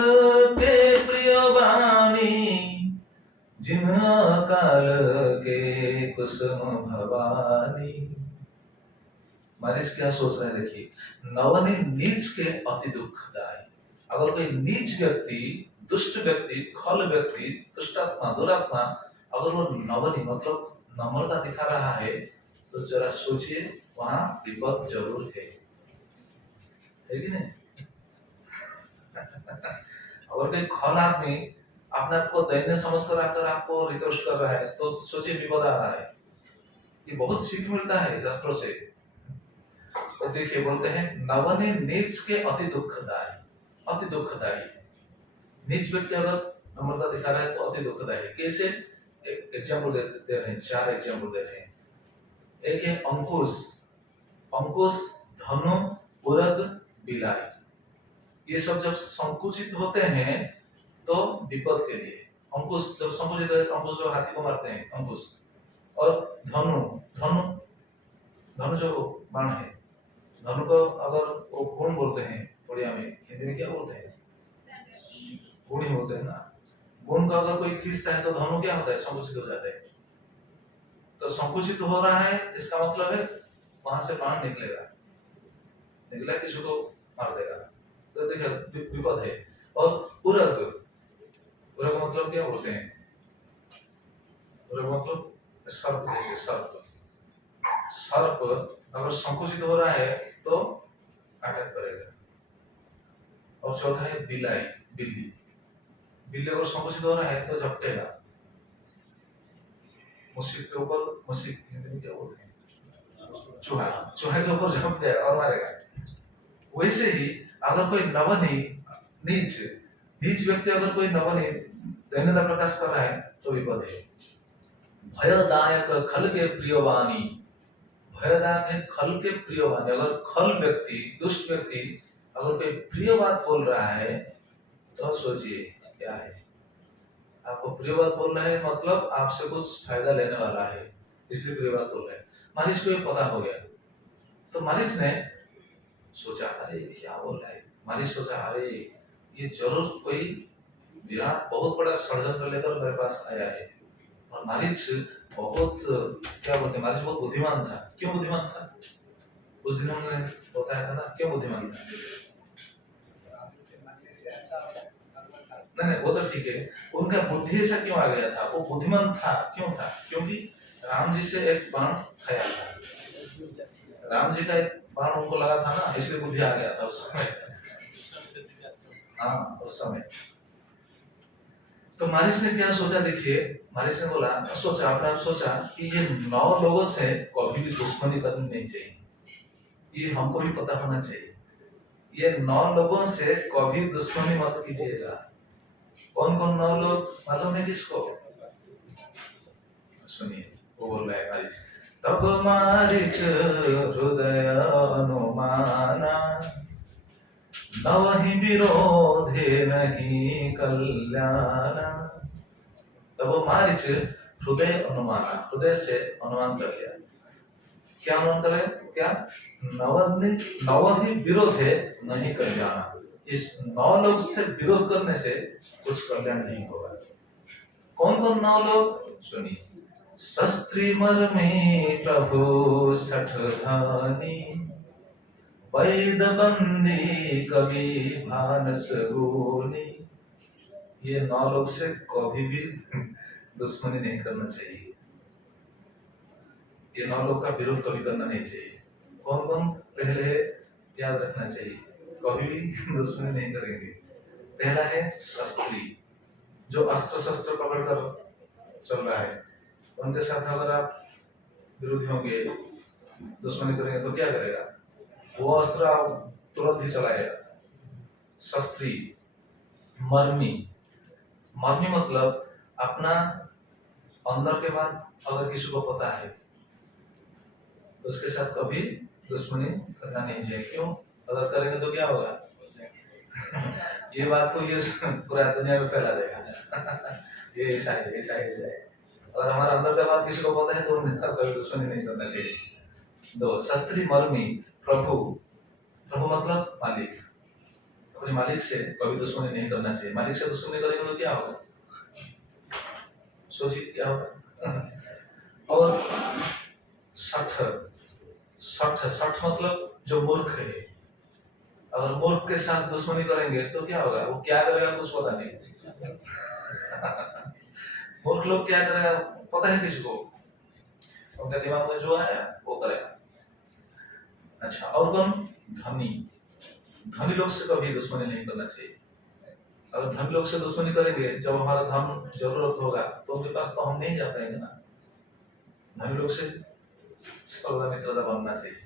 के प्रिय वाणी, जिम अकाल के कुसुम भवानी। मारीच क्या सोच रहे हैं देखिए, नवनि नीच के अति दुखदाई। अगर कोई नीच व्यक्ति, दुष्ट व्यक्ति, खल व्यक्ति, दुष्टात्मा, दुरात्मा, अगर वो नवनि मतलब नम्रता दिखा रहा है, तो जरा सोचिए वहां विपद जरूर है कि नहीं? अगर कोई खल आदमी अपने आप को दैन्य समझकर आकर आपको रिक्वेस्ट कर रहा है, तो सोचिए विपद आ रहा है। ये बहुत सीख मिलता है शास्त्रों से। तो देखिए बोलते हैं, नवनि नीच के अति दुखदाई, अति दुखदाई। नीच व्यक्ति अगर नम्रता दिखा रहा है तो अति दुखदाई है। कैसे? एग्जाम्पल दे रहे हैं, 4 एग्जाम्पल दे रहे हैं। एक है अंकुश, धनु, उरग, बिलाई। ये सब जब संकुचित होते हैं तो विपद के लिए। अंकुश जब संकुचित होते हैं, अंकुश जो हाथी को मारते हैं, अंकुश। और धनु जो बाण है, धनु को अगर वो गुण बोलते हैं उड़िया में, हिंदी में क्या बोलते हैं? गुण ही बोलते हैं ना। गुण का अगर कोई खींचता है तो धनु क्या होता है? संकुचित हो जाता है। तो संकुचित हो रहा है, इसका मतलब है वहां से बाण निकला किसी को मार देगा। तो देखिए विपद है। और उरग मतलब क्या बोलते हैं? उरग मतलब सर्प, जैसे सर्प अगर संकुचित हो रहा है तो अटैक करेगा। और चौथा है बिल्ली अगर संकुचित हो रहा है तो झपटेगा। मुसीब के ऊपर, मुसीब हिंदी में क्या बोलते हैं? चूहा के ऊपर झपट जाएगा और मारेगा। वैसे ही अगर कोई नीच व्यक्ति अगर कोई नवनि दैन्यता प्रकाश कर रहा है तो विपद है। भयदायक खल के प्रियवाणी, भयदायक है खल के प्रियवाणी। अगर खल व्यक्ति, दुष्ट व्यक्ति अगर कोई प्रिय बात बोल रहा है तो सोचिए क्या है। आपको प्रिय बात बोल रहा है मतलब आपसे कुछ फायदा लेने वाला है, इसलिए प्रिय बात बोल रहा है। मारीच को ये पता हो गया, तो मारीच ने सोचा अरे क्या बोल रहा है। मारीच सोचा अरे ये जरूर कोई विराट बहुत बड़ा षड्यंत्र लेकर मेरे पास आया है। और मारीच बहुत क्या बोलते हैं, मारीच बहुत बुद्धिमान था। क्यों बुद्धिमान था? उस दिन हमने बताया था ना, क्यों बुद्धिमान था? नहीं वो तो ठीक है, उनका बुद्धि ऐसा क्यों आ गया था? वो बुद्धिमान था क्यों था? क्योंकि राम जी से एक बाण खाया था। राम जी का एक बाण उनको लगा था ना, इसलिए बुद्धि आ गया था उस समय। हाँ उस समय। तो मारिस ने क्या सोचा, देखिए मारिस ने बोला, सोचा अपने आप सोचा कि ये 9 लोगों से कभी भी दुश्मनी करनी नहीं चाहिए, ये हमको भी पता होना चाहिए। ये 9 लोगों से कभी दुश्मनी मत कीजिएगा। कौन कौन 9 लोग मालूम है किसको? सुनिए, वो बोल रहा है मारिच। तब मारिच हृदय अनुमाना, नवहि विरोधे नहीं कल्याणा। तब मारिच हृदय अनुमाना, हृदय से अनुमान कर लिया। क्या अनुमान कर लिया? क्या? नवहि विरोधे नहीं कल्याणा, इस 9 लोग से विरोध करने से कुछ कल्याण नहीं होगा। कौन कौन 9 लोग? सुनिए। शस्त्री मर्मे प्रभु सठ धानी, वैद बंदी कवि भानस गोनी। ये 9 लोग से कभी भी दुश्मनी नहीं करना चाहिए, ये 9 लोग का विरोध कभी करना नहीं चाहिए। कौन कौन? पहले याद रखना चाहिए, कभी भी दुश्मनी नहीं करेंगे। पहला है शस्त्री, जो अस्त्र शस्त्र पकड़ कर चल रहा है, उनके साथ अगर आप विरोधी होंगे, दुश्मनी करेंगे तो क्या करेगा? वो अस्त्र आप तुरंत ही चलाएगा। शस्त्री। मर्मी, मर्मी मतलब अपना अंदर के बाद अगर किसी को पता है, उसके साथ कभी दुश्मनी करना नहीं चाहिए। क्यों? अगर करेंगे तो क्या होगा? ये बात तो ये पूरा दुनिया में फैला देगा। ये ऐसा है, ऐसा है, ऐसा है। अगर हमारा अंदर का बात किसी को पता है तो उनके साथ कभी दुश्मनी नहीं करना चाहिए। 2 शस्त्री मर्मी प्रभु, प्रभु मतलब मालिक, अपने मालिक से कभी दुश्मनी नहीं करना चाहिए। मालिक से दुश्मनी करेंगे तो क्या होगा? सोचिए क्या होगा। और 60 मतलब जो मूर्ख है, अगर मूर्ख के साथ दुश्मनी करेंगे तो क्या होगा? वो क्या करेगा कुछ पता नहीं। मूर्ख लोग क्या करेगा पता है किसी को? उनका दिमाग में जो आया वो करेगा। अच्छा, और कौन? धनी, धनी लोग से कभी दुश्मनी नहीं करना चाहिए। अगर धनी लोग से दुश्मनी करेंगे, जब हमारा धन जरूरत होगा तो उनके पास तो हम नहीं जा पाएंगे ना। धनी लोग से सौदा मित्रता बनना चाहिए,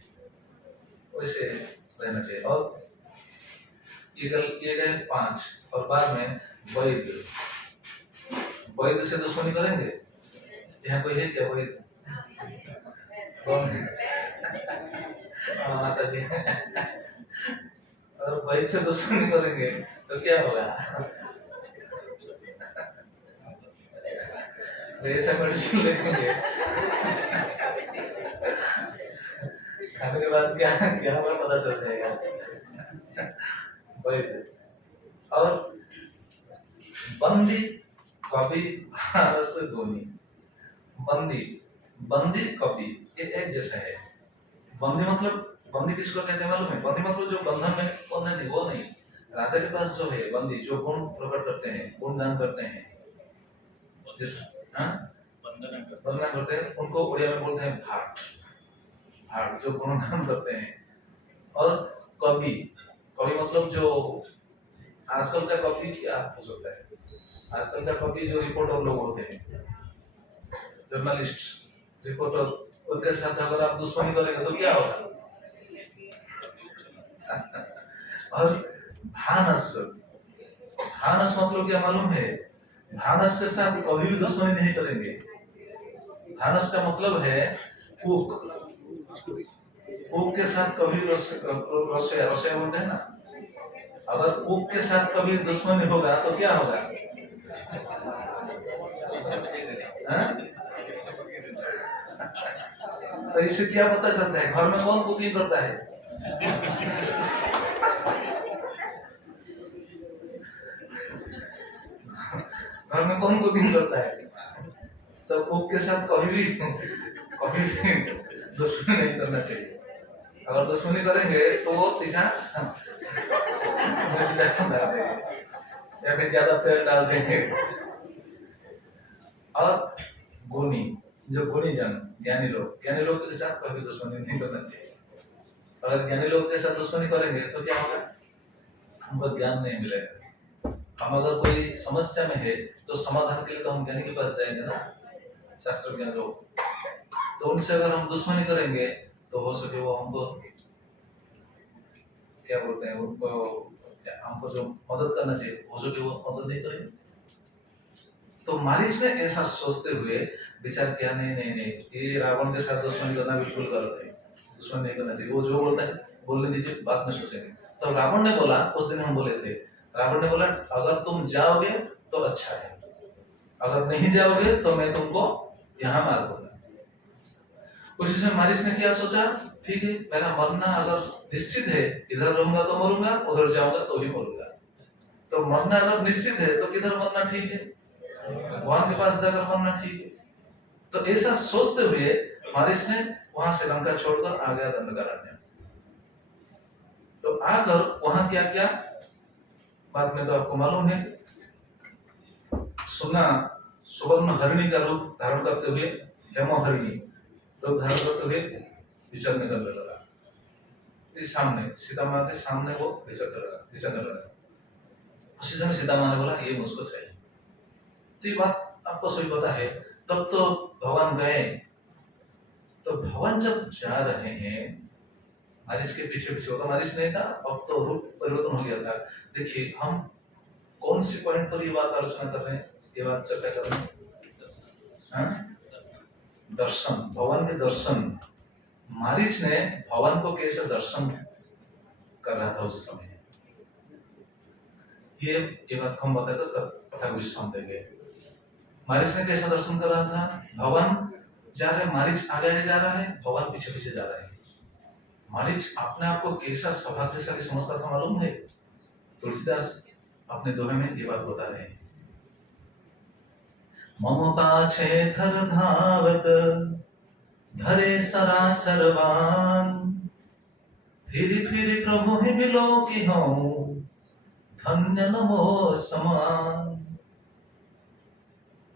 वैसे रहना चाहिए। और ये गए 5, और बाद में वैद, वैद से दुश्मनी करेंगे। यहाँ कोई है क्या वैद? माता जी। अगर वैद से दुश्मनी करेंगे तो क्या होगा? ऐसा मेडिसिन लेंगे, खाने के बाद क्या क्या हमें पता चल जाएगा। वैद। और बंदी कवि भानस गोनी, बंदी, बंदी कवि ये एक जैसा है। बंदी मतलब, बंदी किसको कहते हैं मालूम है? बंदी मतलब जो बंधन में कौन नहीं, वो नहीं। राजा के पास जो है बंदी, जो गुण प्रकट करते हैं, गुण गान करते हैं, जिस वंदना करते हैं, उनको उड़िया में बोलते हैं भाट, भाट जो गुण गान करते हैं। और कवि, कवि मतलब जो आजकल का कवि क्या हो सकता है? आजकल का कवि जो रिपोर्टर लोग होते हैं, जर्नलिस्ट, रिपोर्टर, उनके साथ अगर आप दुश्मनी करेंगे तो क्या होगा? और भानस, भानस मतलब क्या मालूम है? भानस के साथ कभी भी दुश्मनी नहीं करेंगे। भानस का मतलब है कुक, कुक के साथ कभी रसोईया बोलते हैं ना। अगर कुक के साथ कभी दुश्मनी होगा तो क्या होगा? तो इससे क्या पता चलता है घर में कौन कुकिंग करता है? घर में कौन कुकिंग करता है? तो कुक के साथ कभी भी दुश्मनी नहीं करना चाहिए। अगर दुश्मनी करेंगे तो वो तीखा मिर्च डाल देंगे या फिर ज्यादा तेल डाल देंगे। और गुणी, जो गुणी जन, ज्ञानी लोग, ज्ञानी लोग के साथ कभी दुश्मनी नहीं करना चाहिए। अगर ज्ञानी लोग के साथ दुश्मनी करेंगे तो क्या होगा? हमको ज्ञान नहीं मिलेगा, हम अगर कोई समस्या में है तो समाधान के लिए तो हम ज्ञानी के पास जाएंगे ना, शास्त्र ज्ञान लोग। तो उनसे अगर हम दुश्मनी करेंगे तो हो सके वो हमको क्या बोलते हैं, उनको हमको जो मदद करना चाहिए हो सके वो मदद नहीं करेंगे। तो मारीच ने ऐसा सोचते हुए विचार किया, नहीं नहीं नहीं, ये रावण के साथ दुश्मनी करना बिल्कुल गलत है, दुश्मनी नहीं करना चाहिए, वो जो बोलता है बोलने दीजिए, बाद में सोचेंगे। तो रावण ने बोला, उस दिन हम बोले थे, रावण ने बोला अगर तुम जाओगे तो अच्छा है, अगर नहीं जाओगे तो मैं तुमको यहाँ मार दूंगा। उसी से मारिस ने क्या सोचा, ठीक है मेरा मरना अगर निश्चित है, इधर रहूंगा तो मरूंगा, उधर जाऊंगा तो भी मरूंगा। तो मरना अगर निश्चित है तो किधर मरना ठीक है, वहां के पास जाकर मरना ठीक है। तो ऐसा सोचते हुए मारिस ने वहां से लंका छोड़कर आ गया दंडकारण्य। तो आकर वहां क्या क्या बाद में तो आपको मालूम है, सुना सुवर्ण हरिणी का रूप धारण करते हुए, हेमो हरिणी रूप धारण करते हुए विचरने करने लगा। इस सामने सीता माँ के सामने वो विचरने लगा। उसी समय सीता माँ ने बोला ये मुझको चाहिए। तो ये बात आपको सही पता है। तब तो भगवान गए, तो भगवान जब जा रहे हैं मारिस के पीछे पीछे, होगा मारिस नहीं था, अब तो रूप परिवर्तन हो गया था। देखिए हम कौन सी पॉइंट पर ये बात आलोचना कर रहे हैं, ये बात चर्चा कर रहे हैं, दर्शन, भगवान के दर्शन। मारिच ने भगवान को कैसे दर्शन कर रहा था उस समय, ये बात हम बताकर कथा को विश्राम देंगे। मारिच ने कैसा दर्शन कर रहा था, भगवान जा रहे, मारिच आगे आगे जा रहा है, भगवान पीछे पीछे जा रहे हैं। मारिच अपने आप को कैसा सौभाग्यशाली समझता था मालूम है, तुलसीदास अपने दोहे में ये बात बता रहे हैं। मम पाछे धर धावत धरे सरासरवान, फिर प्रभु ही मिलो कि हूँ धन्य नमो समान।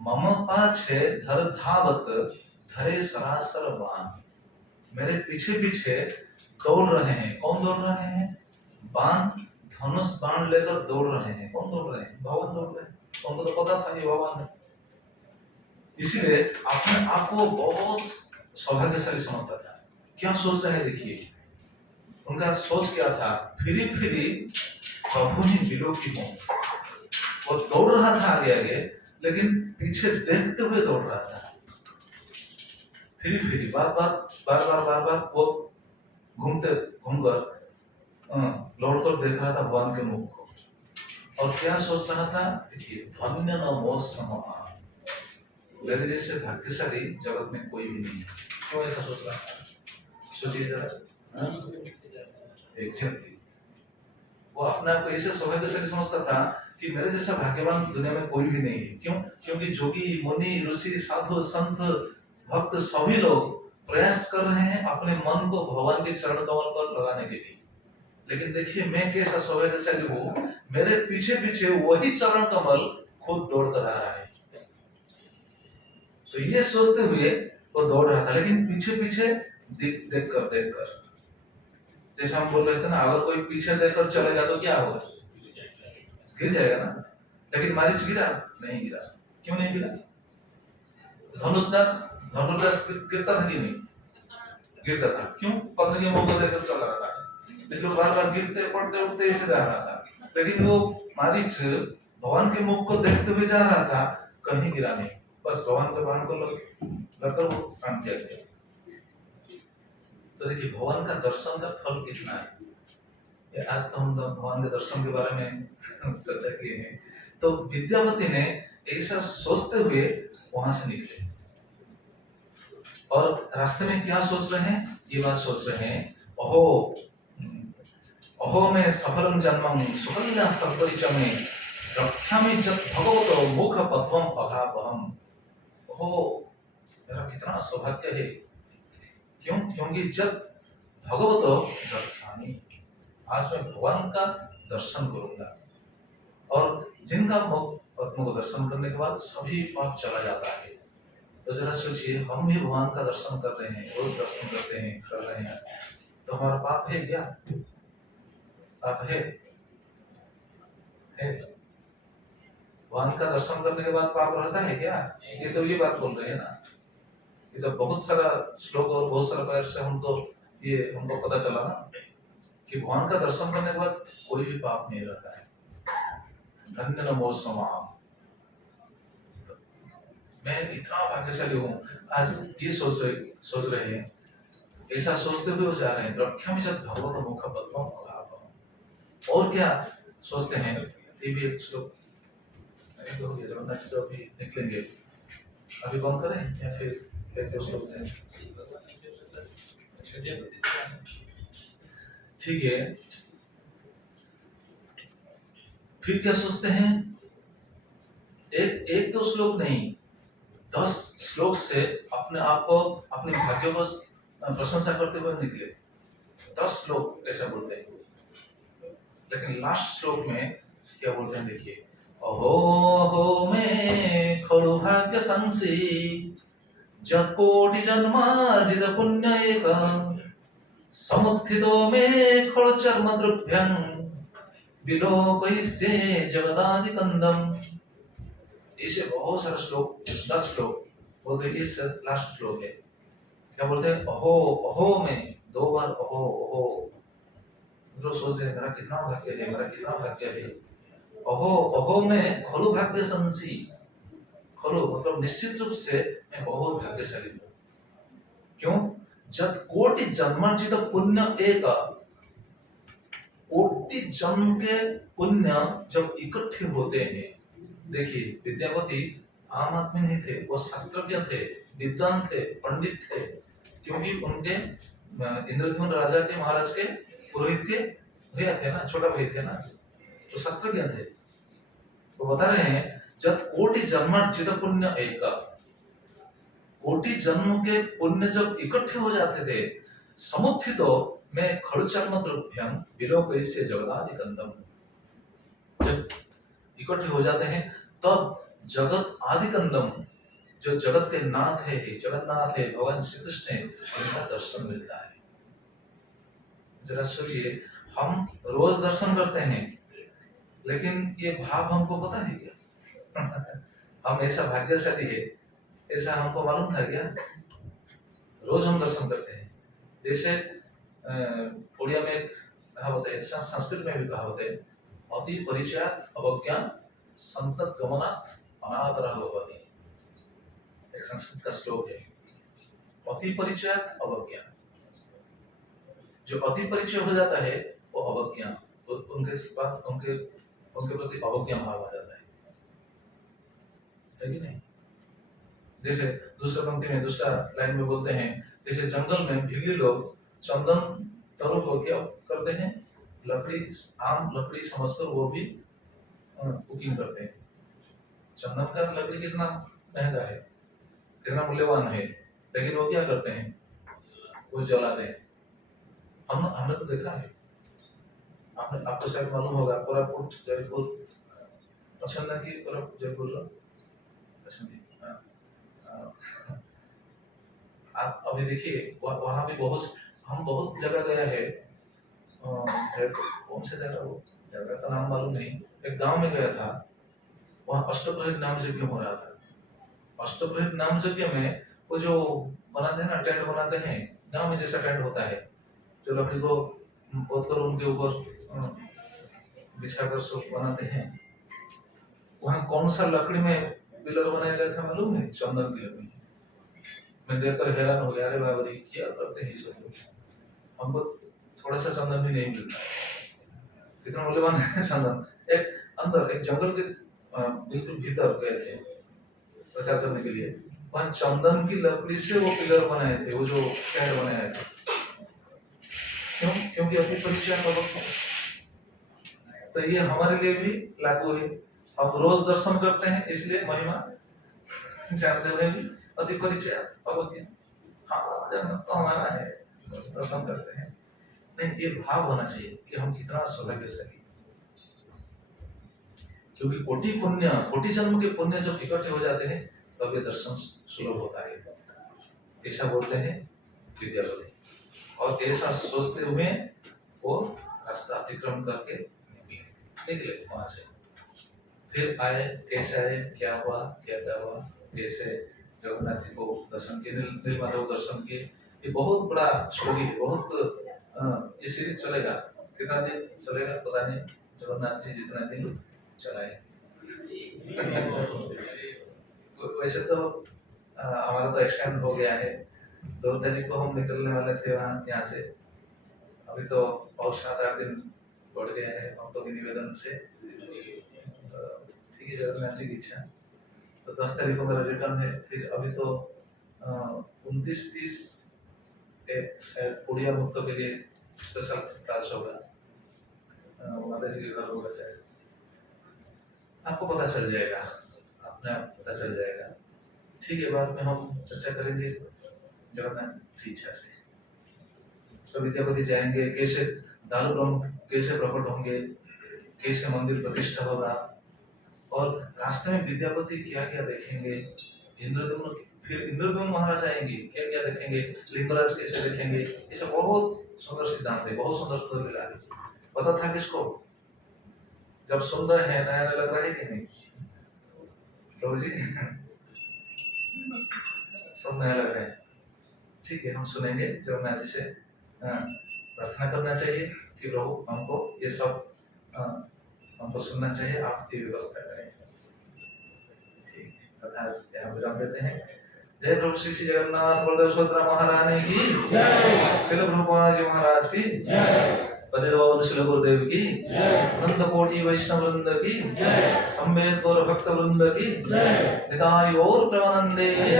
मम पाछे धर धावत धरे सरासरवान, मेरे पीछे पीछे दौड़ रहे हैं। कौन दौड़ रहे हैं, बाण धनुष बाण लेकर दौड़ रहे हैं। कौन दौड़ रहे हैं, भगवान दौड़ रहे हैं। उनको तो पता था ये भगवान है, इसलिए अपने आप को बहुत सौभाग्यशाली समझता था। क्या सोच रहे हैं देखिए, उनका सोच क्या था, फिरी प्रभु ही मिलो की हो। वो दौड़ रहा था आगे आगे, लेकिन पीछे देखते हुए दौड़ रहा था। फिरी बार वो घूमकर लौटकर देख रहा था भगवान के मुख को, और क्या सोच रहा था, देखिए धन्य नमो समान, मेरे जैसे भाग्यशाली जगत में कोई भी नहीं है। क्यों ऐसा सोच रहा था, सोचिए जरा। एग्जैक्टली, वो अपने आप को ऐसे सौभाग्यशाली समझता था कि मेरे जैसा भाग्यवान दुनिया में कोई भी नहीं है। क्यों, क्योंकि जोगी मुनि ऋषि साधु संत भक्त सभी लोग प्रयास कर रहे हैं अपने मन को भगवान के चरण कमल पर लगाने के लिए, लेकिन देखिए मैं कैसा सौभाग्यशाली हूँ, मेरे पीछे पीछे वही चरण कमल खुद दौड़ कर आ रहा है। तो ये सोचते हुए वो दौड़ रहा था, लेकिन पीछे पीछे देख कर जैसे हम बोल रहे थे ना, अगर कोई पीछे देखकर चलेगा तो क्या होगा, गिर जाएगा ना। लेकिन मारिच गिरा नहीं, गिरा। क्यों नहीं गिरा, धनुषदास गिरता था कि नहीं गिरता था, क्यों, पत्नी के मौका देकर चल रहा था, इसलिए बार बार गिरते पड़ते उठते ऐसे जा रहा था। लेकिन वो मारिच भगवान के मुख को देखते हुए जा रहा था, कहीं गिरा नहीं, बस भगवान के बाण को लगकर वो काम किया गया। तो देखिए भगवान का दर्शन का फल कितना है। आज तो हम भगवान के दर्शन के बारे में चर्चा किए हैं। तो विद्यापति ने ऐसा सोचते हुए वहां से निकले, और रास्ते में क्या सोच रहे हैं, ये बात सोच रहे हैं, अहो मैं सफलम जन्मम सुकन्या सपरिचमे रक्षामि जत भगवतो मुख पद्मम अभावहम। ओहो मेरा कितना सौभाग्य है, क्यों, क्योंकि जब भगवतो दर्शनामि, आज मैं भगवान का दर्शन करूंगा। और जिनका मुख पद्म को दर्शन करने के बाद सभी पाप चला जाता है। तो जरा सोचिए, हम भी भगवान का दर्शन कर रहे हैं, रोज दर्शन करते हैं, कर रहे हैं, तो हमारा पाप है क्या, पाप है? भगवान का दर्शन करने के बाद पाप रहता है क्या? ये तो ये बात बोल रहे हैं ना। ये तो बहुत सारा श्लोक और बहुत सारा पैर से हम तो ये हमको पता चला ना कि भगवान का दर्शन करने के बाद कोई भी पाप नहीं रहता है। धन्य नमो समाम। मैं इतना भाग्यशाली हूँ। आज ये सोच रहे हैं, ऐसा सोचते हुए जा रहे हैं, द्रक्ष्यामि च भगवतो मुखपद्मं कमलापम। और क्या सोचते हैं? ये भी एक श्लोक नहीं तो ये जगन्नाथ जी तो अभी निकलेंगे, अभी बंद करें या फिर कैसे श्लोक हैं? ठीक है। फिर क्या सोचते हैं? एक दो श्लोक नहीं, 10 श्लोक से अपने आप को, अपने भाग्य को प्रशंसा करते हुए निकले। 10 श्लोक ऐसा बोलते हैं, लेकिन लास्ट श्लोक में क्या बोलते हैं देखिए, अहो हो में खलु भाग्य संसी जत कोटि जन्मार्जित पुण्य एक समुत्थितो में खलु चर्म द्रव्यं विलोकयिष्ये जगदादि कंदम। ऐसे बहुत सारे श्लोक, 10 श्लोक बोलते हैं। इस लास्ट श्लोक है, क्या बोलते हैं? अहो अहो में 2 बार अहो अहो। जो सोच रहे मेरा कितना भाग्य है, मेरा कितना भाग्य है। अहो अहो में खलु भाग्य संसी, खलु मतलब निश्चित रूप से मैं बहुत भाग्यशाली हूँ। क्यों? जब कोटि जन्मार्जित पुण्य एक, कोटि जन्म के पुण्य जब इकट्ठे होते हैं। देखिए विद्यापति आम आदमी नहीं थे, वो शास्त्रज्ञ थे, विद्वान थे, पंडित थे, क्योंकि उनके इंद्रद्युम्न राजा के, महाराज के पुरोहित के भैया थे ना, छोटा भाई थे ना, तो शास्त्रज्ञ थे। तो बता रहे हैं जब कोटि जन्मार्जित पुण्य एक, कोटि जन्म के पुण्य जब इकट्ठे हो जाते थे, समुत्थितो में खड़ुचर्म द्रव्यं विलोकयिष्ये जगदादि कंदम। जब इकट्ठे हो जाते हैं तब जगत आदि कंदम, जो जगत के नाथ है, जगन्नाथ है, भगवान श्री कृष्ण है, उनका दर्शन मिलता है। जरा सोचिए, हम रोज दर्शन करते हैं, लेकिन ये भाव हमको पता है क्या? हम ऐसा भाग्यशाली है, ऐसा हमको मालूम था क्या? रोज हम दर्शन करते हैं। जैसे उड़िया में एक कहावत है, संस्कृत में भी कहावत है, अति परिचयात् अवज्ञान संतत गमनात् अनादरः भवति। एक संस्कृत का श्लोक है, अति परिचयात् अवज्ञान। जो अति परिचय हो जाता है वो अवज्ञा, उनके प्रति अवज्ञा भाव आ जाता है कि नहीं? जैसे दूसरे पंक्ति में, दूसरा लाइन में बोलते हैं, जैसे जंगल में भिगे लोग चंदन तरों को क्या करते हैं? लकड़ी, आम लकड़ी समझकर वो भी कुकिंग करते हैं। चंदन का लकड़ी कितना महंगा है, कितना मूल्यवान है, लेकिन वो क्या करते हैं? वो जलाते हैं। हमने तो देखा है, आपको शायद मालूम होगा, कोरापुट जयपुर चंदन की, जयपुर आप अभी देखिए वहां भी हम बहुत जगह गए हैं। कौन से जगह, वो जगह का नाम मालूम नहीं, एक गांव में गया था, वहां अष्टप्रहरी नाम यज्ञ हो रहा था। अष्टप्रहरी नाम यज्ञ में वो जो बनाते हैं ना, टेंट बनाते हैं, गांव में जैसा टेंट होता है, जो लकड़ी को पोत कर उनके ऊपर बिछाकर सब बनाते हैं। वहां कौन सा लकड़ी में पिलर बनाया गया था मालूम है? चंदन की लकड़ी। मैं देखकर हैरान हो गया, अरे बाबा रे क्या करते हैं ये सब लोग, हमको थोड़ा सा चंदन भी नहीं मिलता है। कितना मूल्यवान है चंदन। एक अंदर एक जंगल के बिल्कुल भीतर गए थे प्रचार करने के लिए, वहां चंदन की लकड़ी से वो पिलर बनाए थे, वो जो कैड बनाया था। क्यों? क्योंकि अति परिचय का वक्त है। तो ये हमारे लिए भी लागू है। हम रोज दर्शन करते हैं, इसलिए महिमा जानते हुए भी अति परिचय अवज्ञा, हाँ जन्म तो हमारा है, बस दर्शन करते हैं। नहीं, ये भाव होना चाहिए कि हम कितना सौभाग्यशाली, क्योंकि कोटि पुण्य, कोटि जन्म के पुण्य जब इकट्ठे हो जाते हैं तब ये दर्शन सुलभ होता है। ऐसा बोलते हैं विद्यापति, और ऐसा सोचते हुए वो रास्ता अतिक्रम करके निकले वहां से। फिर आए, कैसे आए, क्या हुआ, क्या हुआ, कैसे जगन्नाथ जी को दर्शन किए, नीलमाधव दर्शन किए। ये बहुत बड़ा स्टोरी है, बहुत ये सीरीज चलेगा, कितना दिन चलेगा पता नहीं, जगन्नाथ जी जितना दिन चलाए। वैसे तो हमारा तो एक्सटेंड हो गया है, 2 तारीख को हम निकलने वाले थे यहाँ से, अभी तो और 7-8 दिन बढ़ गया है भक्तों के निवेदन से। ठीक है, जगन्नाथ जी की इच्छा, तो 10 तारीख को मेरा रिटर्न है। फिर अभी तो 29-30 एक शायद उड़िया भक्तों के लिए स्पेशल क्लास होगा, माता जी के घर होगा शायद, आपको पता चल जाएगा, अपने आप पता चल जाएगा। ठीक है, बाद में हम चर्चा करेंगे जगन्नाथ की इच्छा से। तो विद्यापति जाएंगे, कैसे दारू ब्रह्म कैसे प्रकट होंगे, कैसे मंदिर प्रतिष्ठा होगा, और रास्ते में विद्यापति क्या क्या देखेंगे, इंद्रद्युम्न, फिर इंद्रद्युम्न महाराज आएंगे, क्या क्या देखेंगे, लिंगराज कैसे देखेंगे, ये सब बहुत सुंदर सिद्धांत है, बहुत सुंदर सुंदर मिला है। पता था किसको? जब सुन रहे हैं नया लग रहा है कि नहीं प्रभु जी? सब नया लग रहे हैं। ठीक है, हम सुनेंगे जगन्नाथ जी से, प्रार्थना करना चाहिए कि प्रभु हमको ये सब हमको सुनना चाहिए, आपकी व्यवस्था करें। ठीक, कथा यहाँ विराम देते हैं। जय प्रभु श्री श्री जगन्नाथ बलदेव सुभद्रा महारानी की जय, श्रील प्रभुपाद जी महाराज की जय, पतिदेव श्रील गुरुदेव की जय, अनंत कोटि वैष्णव वृंद की जय, सम्मेद गौर भक्त वृंद की जय, निताय गौर प्रेमानंदे जय।